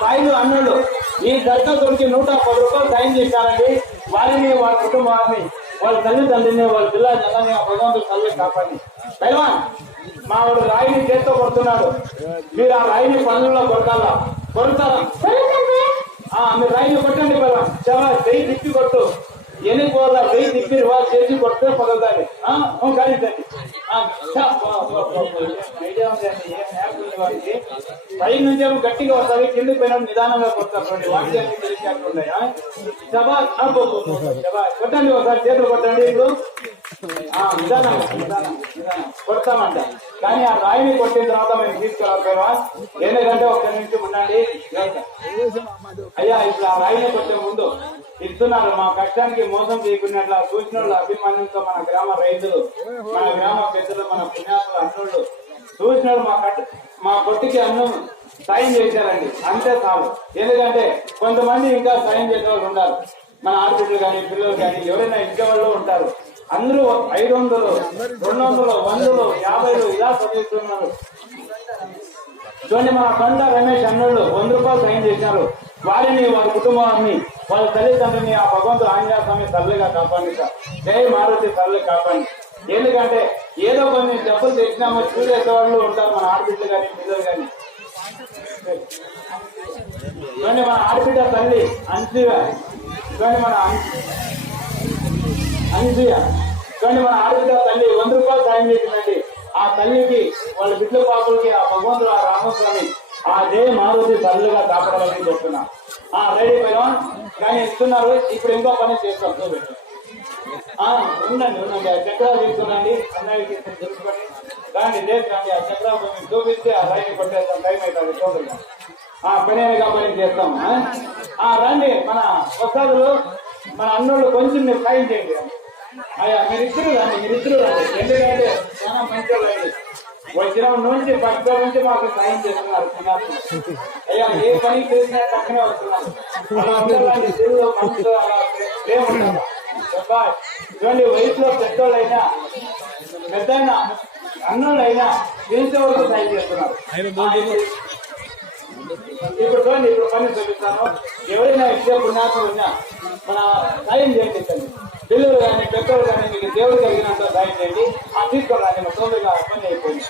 సాయిలు అన్నోళ్ళు ఈ దర్గాకుడికి 110 రూపాయలు సాయం చేశారండి. వారిని వాళ్ళ కుటుంబాన్ని వాళ్ళ తల్లిదండ్రులని వాళ్ళ జిల్లా జల్లని ఆ భగవంతుడు తల్లి కాపాడి. పైల్వాన్ మా వాడు రాయిని చేత్తో కొడుతున్నాడు. మీరు ఆ రాయిని పనుల్లో కొడతారా? మీరు రాయిని కొట్టండి. పైల్వాన్ చాలా చెయ్యి తిప్పి కొట్టు. ఎన్ని పోలా చెయ్యి తిప్పి వాళ్ళు చేసి కొడితే పగలదాన్ని కానిద్దండి. వారికి పై నుంచి ఏమో గట్టిగా వస్తుంది, కిందికి పోయినా నిదానంగా కొడతారు. వాటి అన్ని తెలిసినట్లున్నాయి. కొట్టండి ఒకసారి చేతులు కొట్టండి. ఇప్పుడు నిదానం కొడతామంట. కానీ ఆ రాయిని కొట్టిన తర్వాత మేము తీసుకెళ్ళకపోయినా ఎందుకంటే 1 నిమిషం ఉండండి. అయ్యా ఇప్పుడు ఆ రాయిని కొట్టే ముందు ఇస్తున్నారు. మా కష్టానికి మోసం చేయకున్నట్లా చూసిన వాళ్ళు అభిమానంతో మన గ్రామ రైతులు మన గ్రామ పెద్దలు మన పుణ్యాసులు అన్నోళ్ళు చూసిన మా కొట్టికి అన్నం సాయం చేశారండి. అంతే చాలు. ఎందుకంటే కొంతమంది ఇంకా సాయం చేసే వాళ్ళు ఉంటారు. మన ఆడపిల్లలు కానీ పిల్లలు కానీ ఎవరైనా ఇంటి వాళ్ళు ఉంటారు. అందరూ 500, 200, 100, 50 ఇలా చదువుతున్నారు. చూడండి, మన కొండ రమేష్ అన్నోళ్ళు 100 రూపాయలు సైన్ చేశారు. వారిని, వారి కుటుంబాన్ని, వాళ్ళ తల్లిదండ్రులని ఆ భగవంతుడు ఆంజనేయ స్వామి తల్లిగా కాపాడి సార్. జై మారుతి తల్లి కాపాడి. ఎందుకంటే ఏదో కొన్ని డబ్బులు తెచ్చినామో చూసేసే వాళ్ళు ఉంటారు, మన ఆడబిడ్డలు కానీ పిల్లలు కానీ. చూడండి, మన ఆడబిడ్డ తల్లి అన్సూయ. చూడండి, మన అన్సూయ. చూడండి, మన ఆడబిడ్డ తల్లి 100 రూపాయలు సాయం చేసిందండి. ఆ తల్లికి, వాళ్ళ బిడ్డల పాపలకి ఆ భగవంతుడు, ఆ రామస్వామి ఆ జై మారుతి తల్లిగా కాపాడాలని చెప్తున్నా. రెడీ పైన కానీ ఇస్తున్నారు. ఇప్పుడు ఇంకో పని చేస్తాం. చూపెట్టు. ఉండండి ఆ చక్రాలు తీసుకురండి. అన్నయ్యకి తెలుసుకోండి. రండి, లేదండి ఆ చక్రాలు చూపిస్తే ఆ రైలు కొట్టేస్తాం. టైం అవుతుంది తొందరగా. పని పని చేస్తాము. రండి, మన వస్తాదులు, మన అన్నోళ్ళు కొంచెం మీరు సాయం చేయండి. మీరిద్దరు రండి. ఎందుకంటే చాలా మంచి వాళ్ళు వచ్చిన నుంచి పక్క నుంచి మాకు సాయం చేస్తున్నారు. అయ్యా, ఏ పని చేసినా పక్కనే వస్తున్నారు. మనసులో అలా ప్రేమ. చూడండి, వయసులో పెద్దోళ్ళైనా పెద్దయినా అన్నోళ్ళైనా తెలిసే వరకు సాయం చేస్తున్నారు. ఇప్పుడు చూడండి, ఇప్పుడు పని చూపిస్తాను. ఎవరైనా ఇచ్చే పుణ్యాత్మ ఉన్నా మన సాయం చేయండి. పిల్లలు కానీ పెద్దలు కానీ మీకు దేవుడు కలిగినంత సాయం చేయండి. తీసుకోవడానికి మా తొందరగా పని అయిపోయింది.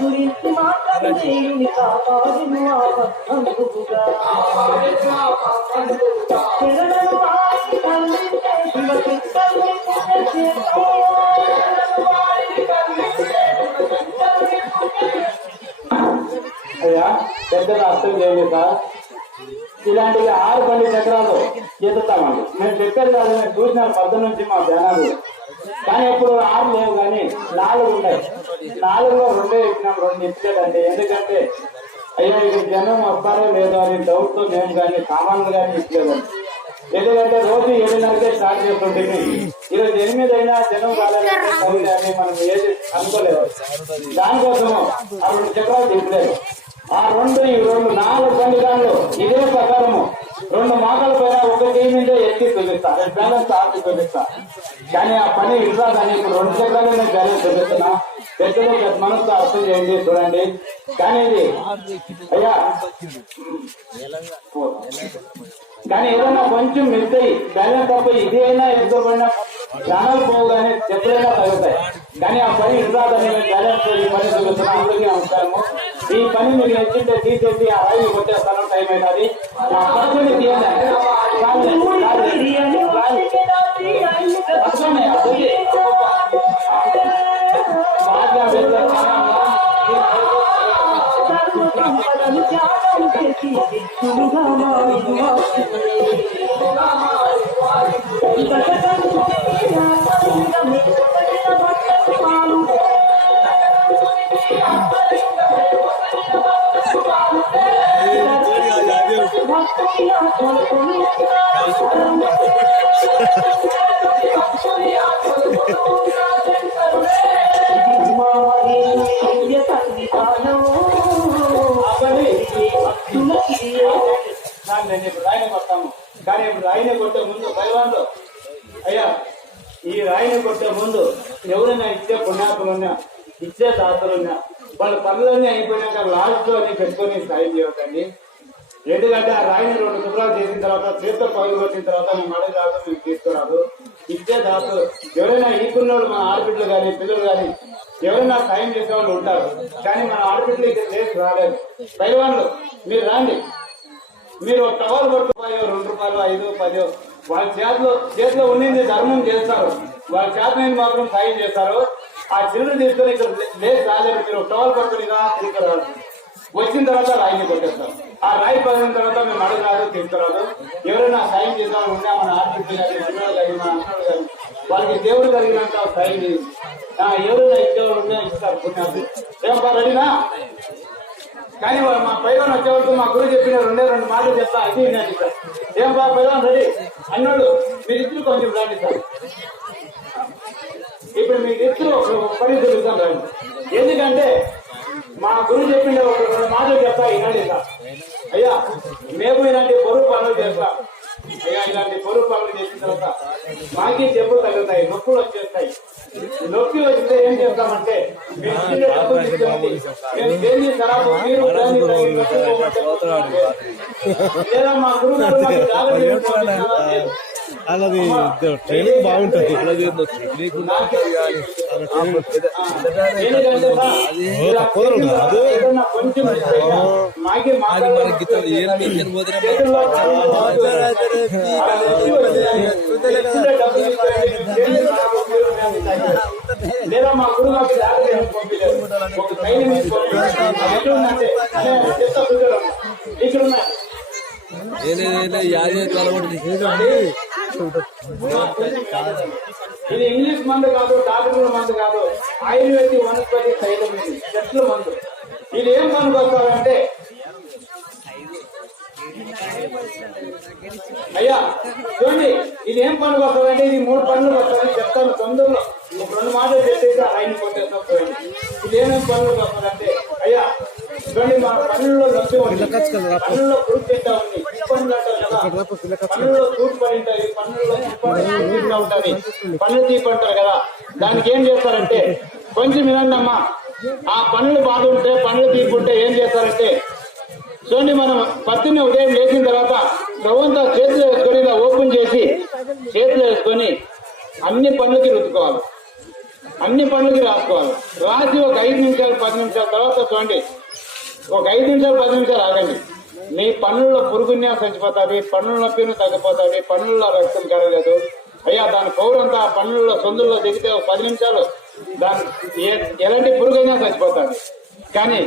గురించి మాట్లాడి అయ్యా, పెద్దలు అర్థం చేయండి సార్. ఇలాంటివి 6 పల్లి చక్రాలు ఎత్తుతామండి. మేము చెప్పేది కాదు, నేను చూసిన 10 నుంచి మా జనాలు. కానీ ఇప్పుడు 6 లేవు, కానీ 4 ఉన్నాయి. 4లో 2 ఎక్కినాం, 2 ఎక్కలేదండి. ఎందుకంటే అయ్యా, ఇక్కడ జనం వస్తారో లేదో అని డౌట్ తో మేము కానీ సామాన్లు కానీ ఇచ్చలేదండి. ఎందుకంటే రోజు 7:30కే స్టార్ట్ చేస్తుంటే ఈరోజు 8 అయినా జనం కాదని మనం ఏది అనుకోలేదు. దానికోసము ఆ 2 చక్రాలు తిప్పలేదు. ఆ 2 ఈ 2 4 పండుగలు ఇదే ప్రకారము 2 మాటల పైన ఒక టీం నుంచే ఎత్తి చూపిస్తా, బ్యాలెన్స్ ఆర్చి చూపిస్తా. కానీ ఆ పని ఇట్లా కానీ ఇప్పుడు 2 చక్రాలు నేను బ్యాలెన్స్ చూపిస్తున్నా. పెద్దలు మనసుతో అర్థం చేయండి, చూడండి. కానీ ఇది అయ్యా, కానీ ఏదైనా కొంచెం మిస్ అయ్యి బ్యాలెన్స్ తప్ప ఇది అయినా ఎదుగుపడినా ప్రాణాలు పోవు, కానీ చెప్పులైనా తగ్గుతాయి. కానీ ఆ పని ఇట్లాదని బ్యాలెన్స్ ఈ పని చూపిస్తున్నా. అందరికీ నమస్కారము. ఈ పని మీరు నచ్చింటే తీసేసి ఆ రైలు కొట్టేస్తాను. టైం అవుతుంది. ఆ పక్కని తీయండి. రాయిని కొట్టాము. కానీ రాయిని కొట్టే ముందు భగవాన్లు అయ్యా, ఈ రాయిని కొట్టే ముందు ఎవరైనా ఇచ్చే పుణ్యాత్ములున్నా, ఇచ్చే దాతలున్నా వాళ్ళ పనులన్నీ అయిపోయినాక లాస్ట్ లో పెట్టుకొని సాయం చేయవద్దండి. ఎందుకంటే ఆ రాయిని 2 శుభ్రాలు చేసిన తర్వాత చేతితో పగులు కొట్టిన తర్వాత మేము అడిగి దాకా మీకు తీసుకురాదు. ఇచ్చే దాకా ఎవరైనా ఈకున్నోళ్ళు మన ఆడబిడ్డలు కానీ పిల్లలు కానీ ఎవరైనా సాయం చేసే వాళ్ళు ఉంటారు. కానీ మన ఆడబిడ్డలు ఇక్కడ చేసి రాలేదు. పైవాళ్ళు మీరు రాండి, మీరు ఒక టవల్ పట్టుకుపోయో 2 రూపాయలు 5 10 వాళ్ళ చేతిలో ఉండింది ధర్మం చేస్తారు. వాళ్ళ చేతనైన మాత్రం సాయం చేస్తారు. ఆ చిల్లుని తీసుకొని ఇక్కడ లేచి రాలేదు. మీరు ఒక టవల్ పట్టుకుని ఇక్కడ వచ్చిన తర్వాత రాయిని కొట్టేస్తాం. ఆ రాయి పడిన తర్వాత మేము అడగరాదు తీసుకురాదు. ఎవరైనా సాయం చేద్దాం ఉన్నా మన ఆర్థిక కానీ పిల్లలు కానీ మన అన్నలు కానీ వాళ్ళకి దేవుడు కలిగినంత సాయం చేసి ఎవరైనా ఇంకెవరు ఉన్నా ఇస్తారు పుణ్యాలు. ఏమబ్బా రెడీనా? కానీ మా పైవాన్ వచ్చేవరకు మా గురువు చెప్పిన 2 మాటలు చెప్తా. ఇది నేను సార్ ఏం బా పైవాన్ రెడీ అన్నాడు. మీరు ఇద్దరు కొంచెం రాండి సార్. ఇప్పుడు మీకు ఇద్దరు పని తెలుస్తాం రండి. ఎందుకంటే మా గురువు చెప్పిన ఒక 2 మాటలు చెప్తా వినండి సార్. అయ్యా మేము ఇలాంటి పొరుగు పనులు చేస్తాం. అయ్యా ఇలాంటి పొరుగు పనులు చేసిన తర్వాత మాకి దెబ్బలు తగ్గుతాయి, నొప్పులు వచ్చేస్తాయి. నొప్పి వస్తే ఏం చేస్తామంటే మేము ఇచ్చిన డబ్బులు తీసుకొని మేము దేన్ని ఖరాబు మీరు లేదా మా గురువు గారు మాకు జాగ్రత్త అలాది ట్రైనింగ్ బాగుంటుంది. లేదా మా గురువు గారికి ఇక్కడ ఉన్నాయి. ఇది ఇంగ్లీష్ మందు కాదు, డాక్టర్ల మందు కాదు, ఆయుర్వేదిక్ వనస్పతి తైలం చెట్ల మందు. ఇది ఏం పనికి వస్తారంటే అయ్యా చూడండి, ఇది ఏం పనికి వస్తుందంటే ఇది 3 పనులు వస్తాయని చెప్తాను తొందరలో. ఒక 2 మాటలు చెప్పేసి ఆ రైన్ కొట్టేస్తాం. చూడండి ఇది ఏమేమి పనులు వస్తుందంటే అయ్యా చూడండి, మా పనుల్లో నొప్పి ఉంది, పనుల్లో ఫ్రూట్ తింటా ఉంది, పనులు అంటారు కదా, పనుల్లో ఫ్రూట్ పని ఉంటాయి, పనుల్లో ఉంటుంది, పనులు తీపి అంటారు కదా. దానికి ఏం చేస్తారంటే కొంచెం వినండి అమ్మా. ఆ పనులు బాగా ఉంటే పనులు తీపుంటే ఏం చేస్తారంటే చూడండి, మనం పొద్దున్నే ఉదయం లేచిన తర్వాత రవ్వంతా చేతిలో వేసుకొని ఇలా ఓపెన్ చేసి చేతిలో వేసుకొని అన్ని పనులకి రుద్దుకోవాలి, అన్ని పనులకి రాసుకోవాలి. రాసి ఒక 5 నిమిషాలు 10 నిమిషాల తర్వాత చూడండి, ఒక 5 నిమిషాలు 10 నిమిషాలు ఆగండి. మీ పనుల్లో పురుగున్యా చచ్చిపోతుంది, పన్నుల నొప్పిని తగ్గిపోతుంది, పన్నుల్లో రక్తం కరగలేదు. అయ్యా దాని పౌరంతా ఆ పన్నుల్లో సొందుల్లో దిగితే 10 నిమిషాలు దాని ఎలాంటి పురుగైనా చచ్చిపోతుంది. కానీ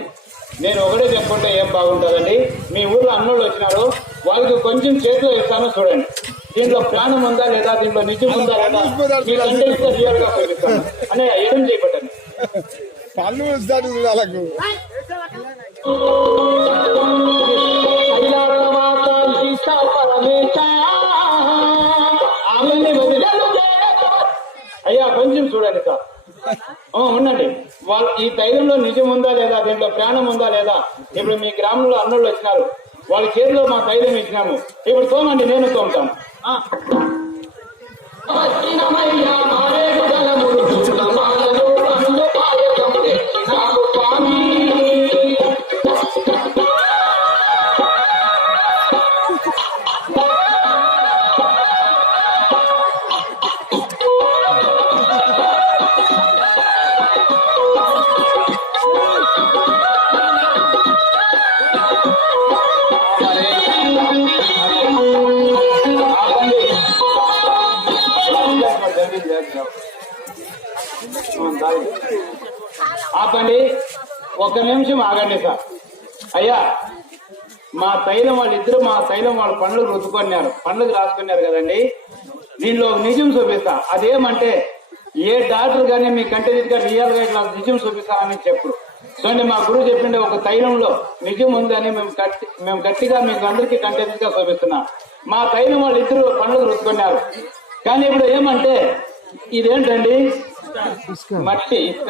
నేను ఒకటే చెప్పుకుంటే ఏం బాగుంటుందండి, మీ ఊర్లో అన్నోళ్ళు వచ్చినారు, వాళ్ళకి కొంచెం చేతిలో ఇస్తాను చూడండి, దీంట్లో ప్రాణం ఉందా లేదా, దీంట్లో నిజం ఉందా లేదా, మీకు అంటే రియల్ గా చూపిస్తాను అనే ఏం చేయబట్టండి. అయ్యా కొంచెం చూడండి సార్, ఉండండి. వాళ్ళు ఈ తైలంలో నిజం ఉందా లేదా, దీంట్లో ప్రాణం ఉందా లేదా. ఇప్పుడు మీ గ్రామంలో అన్నోళ్ళు వచ్చినారు, వాళ్ళ చేతిలో మా తైలం ఇచ్చినాము. ఇప్పుడు తోమండి, నేను తోముతాను. ఆపండి, 1 నిమిషం ఆగండి సార్. అయ్యా మా తైలం వాళ్ళిద్దరు మా తైలం వాళ్ళ పనులు రుద్దుకున్నారు, పనులకు రాసుకున్నారు కదండి. దీనిలో నిజం చూపిస్తా. అదేమంటే ఏ డాక్టర్ కానీ మీ కంటెంట్ గా రియల్ గా ఇట్లా నిజం చూపిస్తామని చెప్పు. చూడండి, మా గురువు చెప్పిండే ఒక తైలంలో నిజం ఉందని మేము గట్టిగా మీకు అందరికీ కంటెంట్ గా చూపిస్తున్నాం. మా తైలం వాళ్ళు ఇద్దరు పనులు రుద్దుకున్నారు. కానీ ఇప్పుడు ఏమంటే ఇదేంటండి, మట్టి, ఇసుక.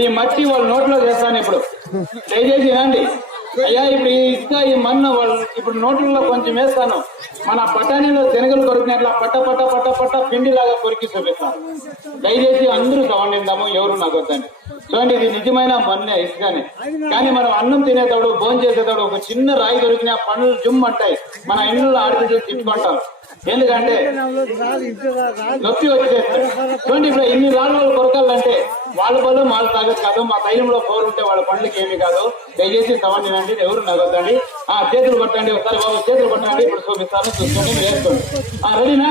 ఈ మట్టి వాళ్ళ నోట్లో చేస్తాను. ఇప్పుడు దయచేసి వినండి, అయ్యా ఇప్పుడు ఈ ఇసుక ఈ మన్ను వాళ్ళు ఇప్పుడు నోట్లలో కొంచెం వేస్తాను, మన బఠానీలో శనగలు కొరికినట్లా పట్ట పట్ట పట్ట పట్ట పిండిలాగా కొరికి చూపిస్తాను. దయచేసి అందరూ సవనిద్దాము, ఎవరు నాకు వద్దండి. చూడండి ఇది నిజమైన మన్నే ఇసుకనే. కానీ మనం అన్నం తినేతాడు భోజనం చేసేతాడు ఒక చిన్న రాయి దొరికినా పనులు జుమ్ అంటాయి, మన ఇంట్లో ఆడపిల్లలు తిట్టుకుంటారు. ఎందుకంటే నొప్పి వచ్చేస్తారు. చూడండి ఇప్పుడు ఇన్ని రాళ్ళు కొరకాలంటే వాళ్ళ పనులు మాలు తాగదు కాదు, మా తైలంలో పోరు ఉంటే వాళ్ళ పనులకి ఏమీ కాదు. దయచేసి సవనినండి, ఎవరు నగొద్దండి. చేతులు పట్టండి, ఒకసారి బాబు చేతులు పట్టండి, ఇప్పుడు చూపిస్తాను, చూసుకోండి, వేసుకోండి. రెడీనా?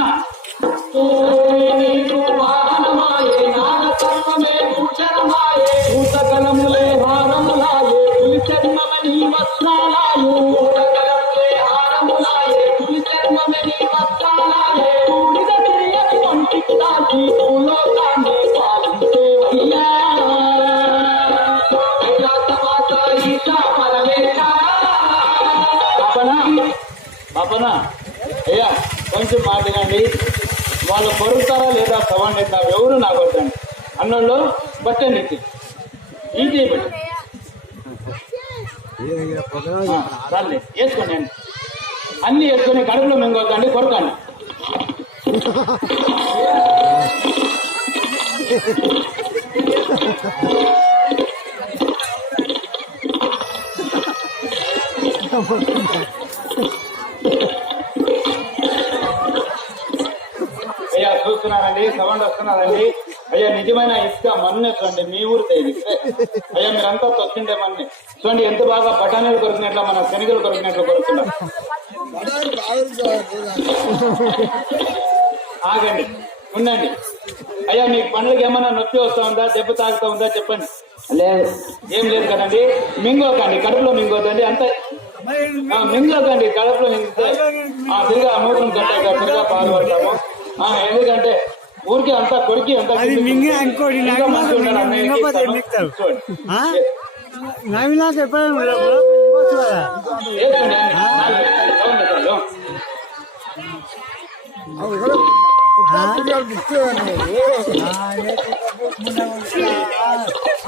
భూతకలములే హారములాయే పులి చర్మమణి వస్త్రాలాయే, భూతకలములే హారములాయే పులి చర్మమణి వస్త్రాలాయే, పూడిద తిరియని ఒంటికి దాచి భూలోకాన్ని పాలించేవయ్యా. పాపనా అయ్యా కొంచెం మాట్లాడండి, వాళ్ళు కొరుకుతారా లేదా సవాండి, ఎవరు నాకు వద్దండి. అన్నోళ్ళు బట్టండి ఈజీ బట్టి రాలే వేసుకోండి అండి, అన్ని వేసుకొని కడుపులో మింగొద్దండి, కొరకండి. అయ్యా చూస్తున్నారండి, సౌండ్ వస్తున్నారండి. అయ్యా నిజమైన ఇసుక మన్నే చూడండి, మీ ఊరు తెలిస్తే అయ్యా మీరంతా తొక్కిండే మన్నే చూడండి, ఎంత బాగా బఠానీలు కొరికినట్లు మన శనగలు కొరికినట్లు కొరుకుతున్నారు. ఆగండి, ఉండండి. అయ్యా మీకు పండ్లకి ఏమన్నా నొప్పి వస్తా ఉందా, దెబ్బ తాగుతా ఉందా చెప్పండి. లేదు, ఏం లేదు కదండి. మింగోకండి, కడుపులో మింగోదండి, అంత మింగోకండి, కడుపులో మింగితే తిరిగా మూత్రం గట్టాక తిరిగా పాల్పడతాము. ఎందుకంటే ఊరికి అంతా కొరికి అంతా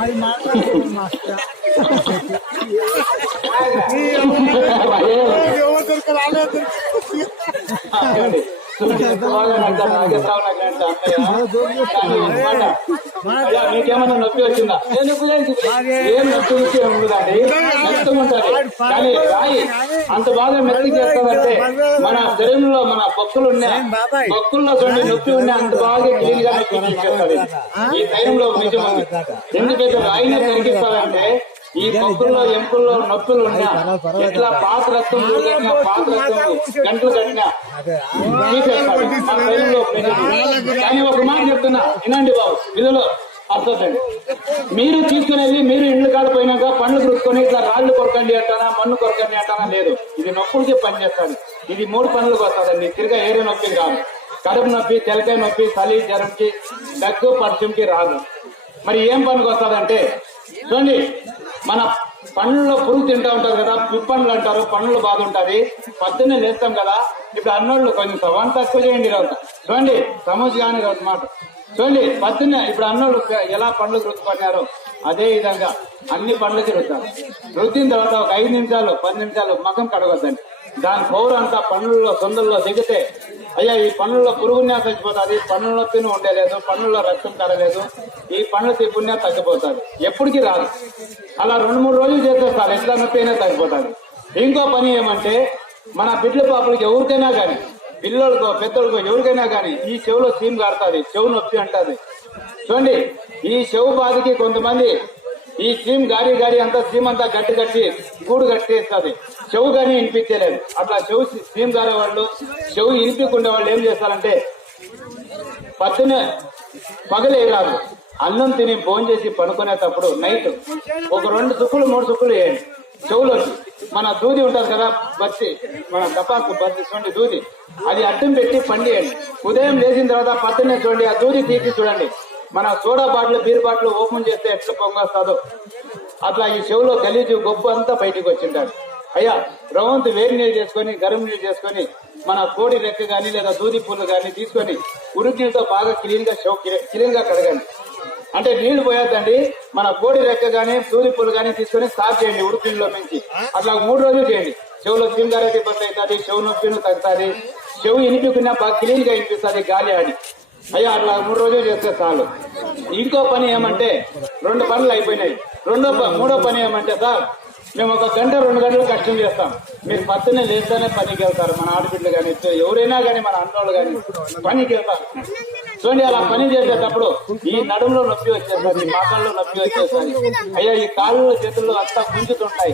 అది మాట్లాడుతుంది మీకేమన్నా నొప్పి వచ్చిందా? ఏం నొప్పి ఉండదండి, మెత్తగుంటది. కానీ రాయి అంత బాగా మెత్తగా చేస్తుందంటే మన శరీరంలో మన బొక్కులు ఉన్నాయి, బొక్కుల్లో చూడండి నొప్పి ఉన్నాయి, అంత బాగా క్లీన్ గా నొప్పి చేస్తుంది. ఈ టైంలో నిజం ఉంది. ఎందుకైతే రాయిని కరిగిస్తారంటే ఈ బొక్కుల్లో ఎంపుల్లో నొప్పులు ఉన్నా ఎట్లా పాత రక్తం పాత రక్తం గంటలు కట్టినా తీసేస్తారు. కానీ ఒక మాట చెప్తున్నా వినండి బాబు, ఇదిలో అర్థండి. మీరు తీసుకునేది మీరు ఇండ్లు కాడిపోయినాక పండ్లు కొరుక్కొని ఇట్లా రాళ్ళు కొరకండి అంటానా, మన్ను కొరకండి అంటానా లేదు. ఇది నొప్పులకి పనిచేస్తుంది. ఇది 3 పనులకు వస్తుందండి, తిరిగా ఏరే నొప్పి కాదు. కడుపు నొప్పి, తెలకాయ నొప్పి, చలి జ్వరంకి, దగ్గు పరిచయంకి రాదు. మరి ఏం పనికి వస్తుందంటే చూడండి, మన పండ్లలో పురుగు తింటా ఉంటారు కదా, పిప్పండ్లు అంటారు, పండ్లు బాధ ఉంటుంది. పొద్దున్నే లేస్తాం కదా, ఇప్పుడు అన్నోళ్ళు కొంచెం సవాన్ తక్కువ చేయండి రోజు. చూడండి సమోస కానీ రోజు మాట చూడండి, పొద్దున్నే ఇప్పుడు అన్నోళ్ళు ఎలా పండ్లు రుద్దుకున్నారో అదే విధంగా అన్ని పండ్లకి రుద్దారు. రుద్దిన తర్వాత ఒక 5 నిమిషాలు 10 నిమిషాలు ముఖం కడగొద్దండి. దాని పౌరు అంతా పన్నుల్లో సొందుల్లో దిగితే అయ్యా ఈ పన్నుల్లో పురుగునే చచ్చిపోతుంది, పన్నుల నొప్పిని ఉండలేదు, పన్నుల్లో రక్తం కరలేదు, ఈ పన్నుల తిప్పునే తగ్గిపోతుంది, ఎప్పటికీ రాదు. అలా 2-3 రోజులు చేసేస్తారు, ఎట్లా నొప్పి అయినా తగ్గిపోతుంది. ఇంకో పని ఏమంటే మన బిడ్డ పాపలకి ఎవరికైనా కానీ, పిల్లలకో పెద్దలకో ఎవరికైనా కానీ ఈ చెవులో సీమ్ కారుతుంది, చెవు నొప్పి అంటుంది. చూడండి ఈ చెవు బాధకి కొంతమంది ఈ సీమ్ గారి అంతా సీమ్ అంతా గట్టి గూడు కట్టేస్తుంది, చెవు కానీ వినిపించలేదు. అట్లా చెవు సీమ్ గారే వాళ్ళు, చెవు వినిపించుకునే వాళ్ళు ఏం చేస్తారంటే పొద్దునే పగలే రాదు, అన్నం తిని భోజనం చేసి పడుకునేటప్పుడు నైట్ ఒక 2 చుక్కులు 3 చుక్కులు వేయండి చెవులో. మన దూది ఉంటుంది కదా బస్సి, మన కపాకు బస్సి చూడండి దూది, అది అడ్డం పెట్టి పండియండి. ఉదయం లేచిన తర్వాత పొద్దున్నే చూడండి ఆ దూది తీసి చూడండి, మన soda bottle beer bottle open చేస్తే ఎట్లా పొంగొస్తుందో అట్లా ఈ చెవులో గలీజు గొప్ప అంతా బయటికి వచ్చింటాడు. అయ్యా రవంతు వేడి నీళ్ళు చేసుకొని గరం నీళ్ళు చేసుకొని మన కోడి రెక్క కానీ లేదా దూది పూలు కానీ తీసుకొని ఉరుకులతో బాగా క్లీన్ గా కడగండి. అంటే నీళ్లు పోయొద్దండి. మన కోడి రెక్క గానీ సూర్యపూలు గానీ తీసుకొని సాఫ్ చేయండి ఉడుకులో నుంచి. అట్లా 3 రోజులు చేయండి. చెవులో తింగారైతే ఇబ్బంది అవుతుంది, చెవు నొప్పిను తగ్గుతుంది, చెవు ఇనిపికున్నా బాగా క్లీన్ గా వినిపిస్తుంది గాలి ఆడి. అయ్యా అట్లా 3 రోజులు చేస్తే చాలు. ఇంకో పని ఏమంటే 2 పనులు అయిపోయినాయి. మూడో పని ఏమంటే సార్ మేము 1 గంట 2 గంటలు కష్టం చేస్తాం. మీరు పొద్దున్నే లేస్తేనే పనికి వెళ్తారు. మన ఆడబిడ్డలు కానీ ఎవరైనా కానీ మన అన్నోళ్ళు కానీ పనికి వెళ్తారు. చూడండి అలా పని చేసేటప్పుడు ఈ నడుములో నొప్పి వచ్చేస్తుంది, ఈ మోకాళ్ళలో నొప్పి వచ్చేస్తుంది. అయ్యా ఈ కాళ్ళు చేతుల్లో అంతా గుంజుతుంటాయి,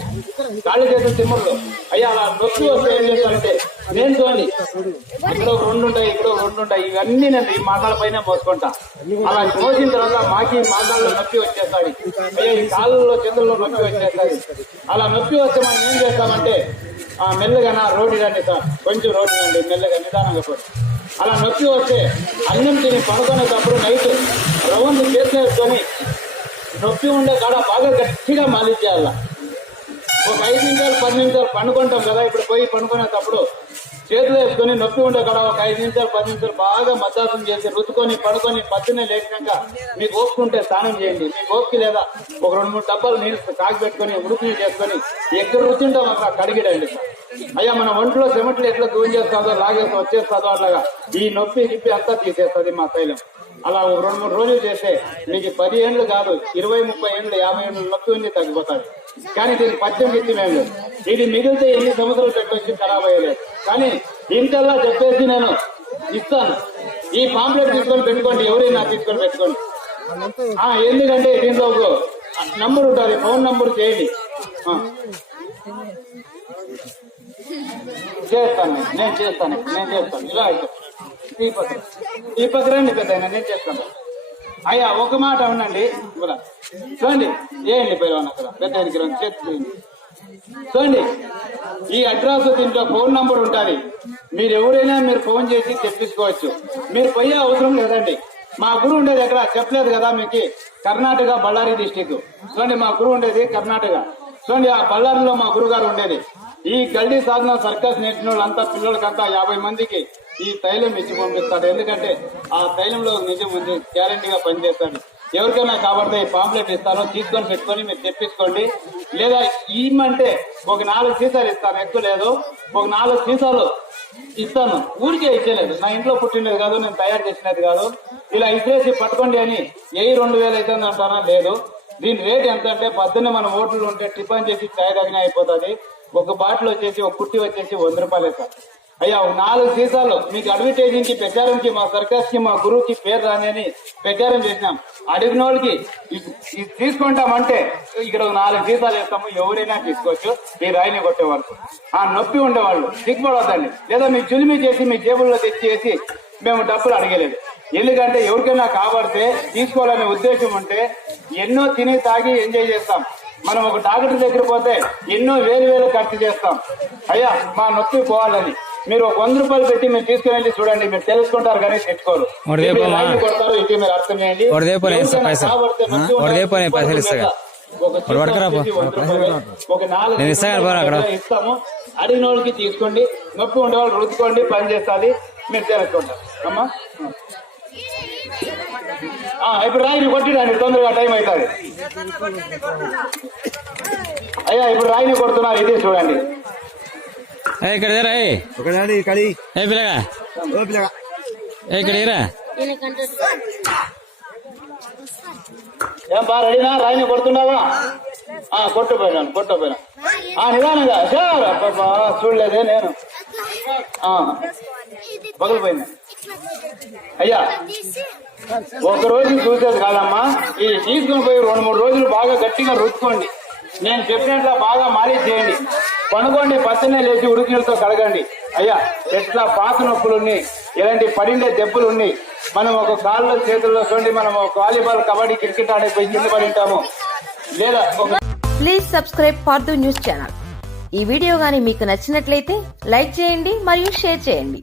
కాళ్ళు చేతులు తిమ్మలు. అయ్యా అలా నొప్పి వస్తే ఏం చేస్తారంటే నేను చూడండి ఇక్కడ 2 ఉంటాయి, ఇక్కడ 2 ఉంటాయి, ఇవన్నీ నేను ఈ మోకాళ్ళ పైన మోసుకుంటా. అలా మోసిన తర్వాత మాకి మోకాళ్ళలో నొప్పి వచ్చేస్తాడు. అయ్యా ఈ కాళ్ళలో చేతుల్లో నొప్పి వచ్చేస్తుంది. అలా నొప్పి వస్తే మనం ఏం చేస్తామంటే మెల్లగా రోడ్డు రండి సార్, కొంచెం రోడ్డు రండి, మెల్లగా నిదానంగా పోయి. అలా నొప్పి వస్తే అన్నం తిని పడుకునేటప్పుడు నైట్ రవ్వంది చేసేసుకొని నొప్పి ఉండే కాడ బాగా గట్టిగా మాలిష్ చేయాల. ఒక 5 నిమిషాలు 10 నిమిషాలు పండుకుంటాం కదా, ఇప్పుడు పోయి పండుకునేటప్పుడు చేతులు వేసుకొని నొప్పి ఉండే కాడ ఒక 5 నిమిషాలు 10 నిమిషాలు బాగా మసాజం చేసి రుద్దుకొని పడుకొని పొద్దున్నే లేచినాక మీకు ఓపుకుంటే స్నానం చేయండి. మీకు ఓపిక లేదా ఒక 2-3 డబ్బాలు నీళ్ళు కాగిపెట్టుకొని ఉడుకుని చేసుకొని ఎక్కడ రుద్దుంటాం అక్కడ కడిగిడండి. అయ్యా మన ఒంట్లో చెమట్లు ఎట్లా దూరం చేస్తుందో లాగేస్తా వచ్చేస్తుందో అట్లాగా ఈ నొప్పి గిప్పి అంతా తీసేస్తుంది మా తైలం. అలా 2-3 రోజులు చేస్తే మీకు 10 ఏళ్ళు కాదు 20-30 ఏళ్ళు 50 ఏళ్ళు నొప్పి ఉంది తగ్గిపోతాడు. కానీ దీనికి 18 ఏళ్ళు ఇది మిగిలితే ఎన్ని సంవత్సరాలు పెట్టొచ్చి ఖరాబ్ అయ్యలేదు. కానీ ఇంకల్లా చెప్పేసి నేను ఇస్తాను. ఈ పాంప్లెట్ తీసుకొని పెట్టుకోండి, ఎవరైనా తీసుకొని పెట్టుకోండి. ఎందుకంటే దీంట్లో ఒక నంబర్ ఉంటుంది, ఫోన్ నంబర్ చేయండి. నేను చేస్తాను ఇలా అయితే ఈ పక్కరండి పెద్ద నేను చేస్తాను. అయ్యా ఒక మాట ఉండండి, చూడండి చేయండి పైన అక్కడ పెద్ద చేతి చూడండి. ఈ అడ్రస్ దీంట్లో ఫోన్ నంబర్ ఉంటుంది. మీరు ఎవరైనా మీరు ఫోన్ చేసి తెప్పించుకోవచ్చు. మీరు పోయే అవసరం లేదండి. మా గురువు ఉండేది ఎక్కడ చెప్పలేదు కదా మీకు, కర్ణాటక బళ్ళారి డిస్టిక్. చూడండి మా గురువు ఉండేది కర్ణాటక. చూడండి ఆ బళ్ళారిలో మా గురువు గారు ఉండేది. ఈ గల్డీ సాధన సర్కస్ నేర్చిన వాళ్ళంతా పిల్లలకంతా 50 మందికి ఈ తైలం ఇచ్చి పంపిస్తాడు. ఎందుకంటే ఆ తైలంలో నిజం ఉంది, గ్యారంటీగా పనిచేస్తాడు. ఎవరికైనా కాబట్టి ఈ పాంప్లెట్ ఇస్తాను, తీసుకొని పెట్టుకొని మీరు తెప్పించుకోండి. లేదా ఇమ్మంటే ఒక 4 సీసాలు ఇస్తాను, ఎక్కువ లేదు, ఒక 4 సీసాలు ఇస్తాను. ఊరికే ఇచ్చేలేదు, నా ఇంట్లో పుట్టినది కాదు, నేను తయారు చేసినది కాదు. ఇలా ఇచ్చేసి పట్టుకోండి అని 2,000 అవుతుంది అంటారా? లేదు. దీని రేట్ ఎంత అంటే పొద్దున్నే మన హోటల్ ఉంటే టిఫిన్ చేసి చాయ్ తగిన అయిపోతుంది. ఒక బాటిల్ వచ్చేసి ఒక కుట్టి వచ్చేసి 100 రూపాయలే సార్. అయ్యా 4 సీసాలు మీకు అడ్వర్టైజింగ్ కి ప్రచారంకి మా సర్కస్ కి మా గురువుకి పేరు రాని ప్రచారం చేసినాం. అడిగిన వాళ్ళకి తీసుకుంటామంటే ఇక్కడ 4 సీసాలు వేస్తాము, ఎవరైనా తీసుకోవచ్చు. ఈ రాయిని కొట్టే వరకు ఆ నొప్పి ఉండేవాళ్ళు దిగ్గుపడవద్దండి. లేదా మీ చులిమి చేసి మీ జేబుల్లో తెచ్చేసి మేము డబ్బులు అడగలేదు. ఎందుకంటే ఎవరికైనా కాబడితే తీసుకోవాలనే ఉద్దేశం ఉంటే ఎన్నో తిని తాగి ఎంజాయ్ చేస్తాం. మనం ఒక డాక్టర్ దగ్గర పోతే ఎన్నో వేలు ఖర్చు చేస్తాం. అయ్యా మా నొప్పి పోవాలని మీరు ఒక 100 రూపాయలు పెట్టి మీరు తీసుకుని వెళ్ళి చూడండి, మీరు తెలుసుకుంటారు కానీ తెచ్చుకోరు. కొడతారు ఇది మీరు అర్థం చేయండి. ఒక 4 ఇస్తాము, అడిగిన వాళ్ళకి తీసుకోండి. నొప్పి ఉండేవాళ్ళు రుద్దుకోండి, పని చేస్తుంది, మీరు తెలుసుకుంటారు. అమ్మా ఇప్పుడు రాయిని కొట్టిరండి, తొందరగా టైం అవుతుంది. అయ్యా ఇప్పుడు రాయిని కొడుతున్నారు, ఇది చూడండి. ఇక్కడ ఏం బాగా రెడీనా? రాయిని కొడుతున్నావా? కొట్టుపోయినా నిదానంగా సార్. చూడలేదే నేను, పగిలిపోయింది. అయ్యా ఒక రోజు చూసేది కాదమ్మా, ఈ తీసుకుని పోయి 2-3 రోజులు బాగా గట్టిగా రుద్దుకోండి. నేను చెప్పినట్లా బాగా మాలిష్ చేయండి. పనుకోండి, పచ్చనే లేచి ఉడికిలతో కడగండి. అయ్యా ఎట్లా పాత నొప్పులున్ని, ఎలాంటి పడిండే దెబ్బలున్ని, మనం ఒక కాళ్ళలో చేతుల్లో చూడండి, మనం ఒక వాలీబాల్ కబడ్డీ క్రికెట్ ఆడేపోయి కింద పడి ఉంటాము. లేదా please subscribe for news channel. ఈ వీడియో గానీ మీకు నచ్చినట్లయితే లైక్ చేయండి మరియు షేర్ చేయండి.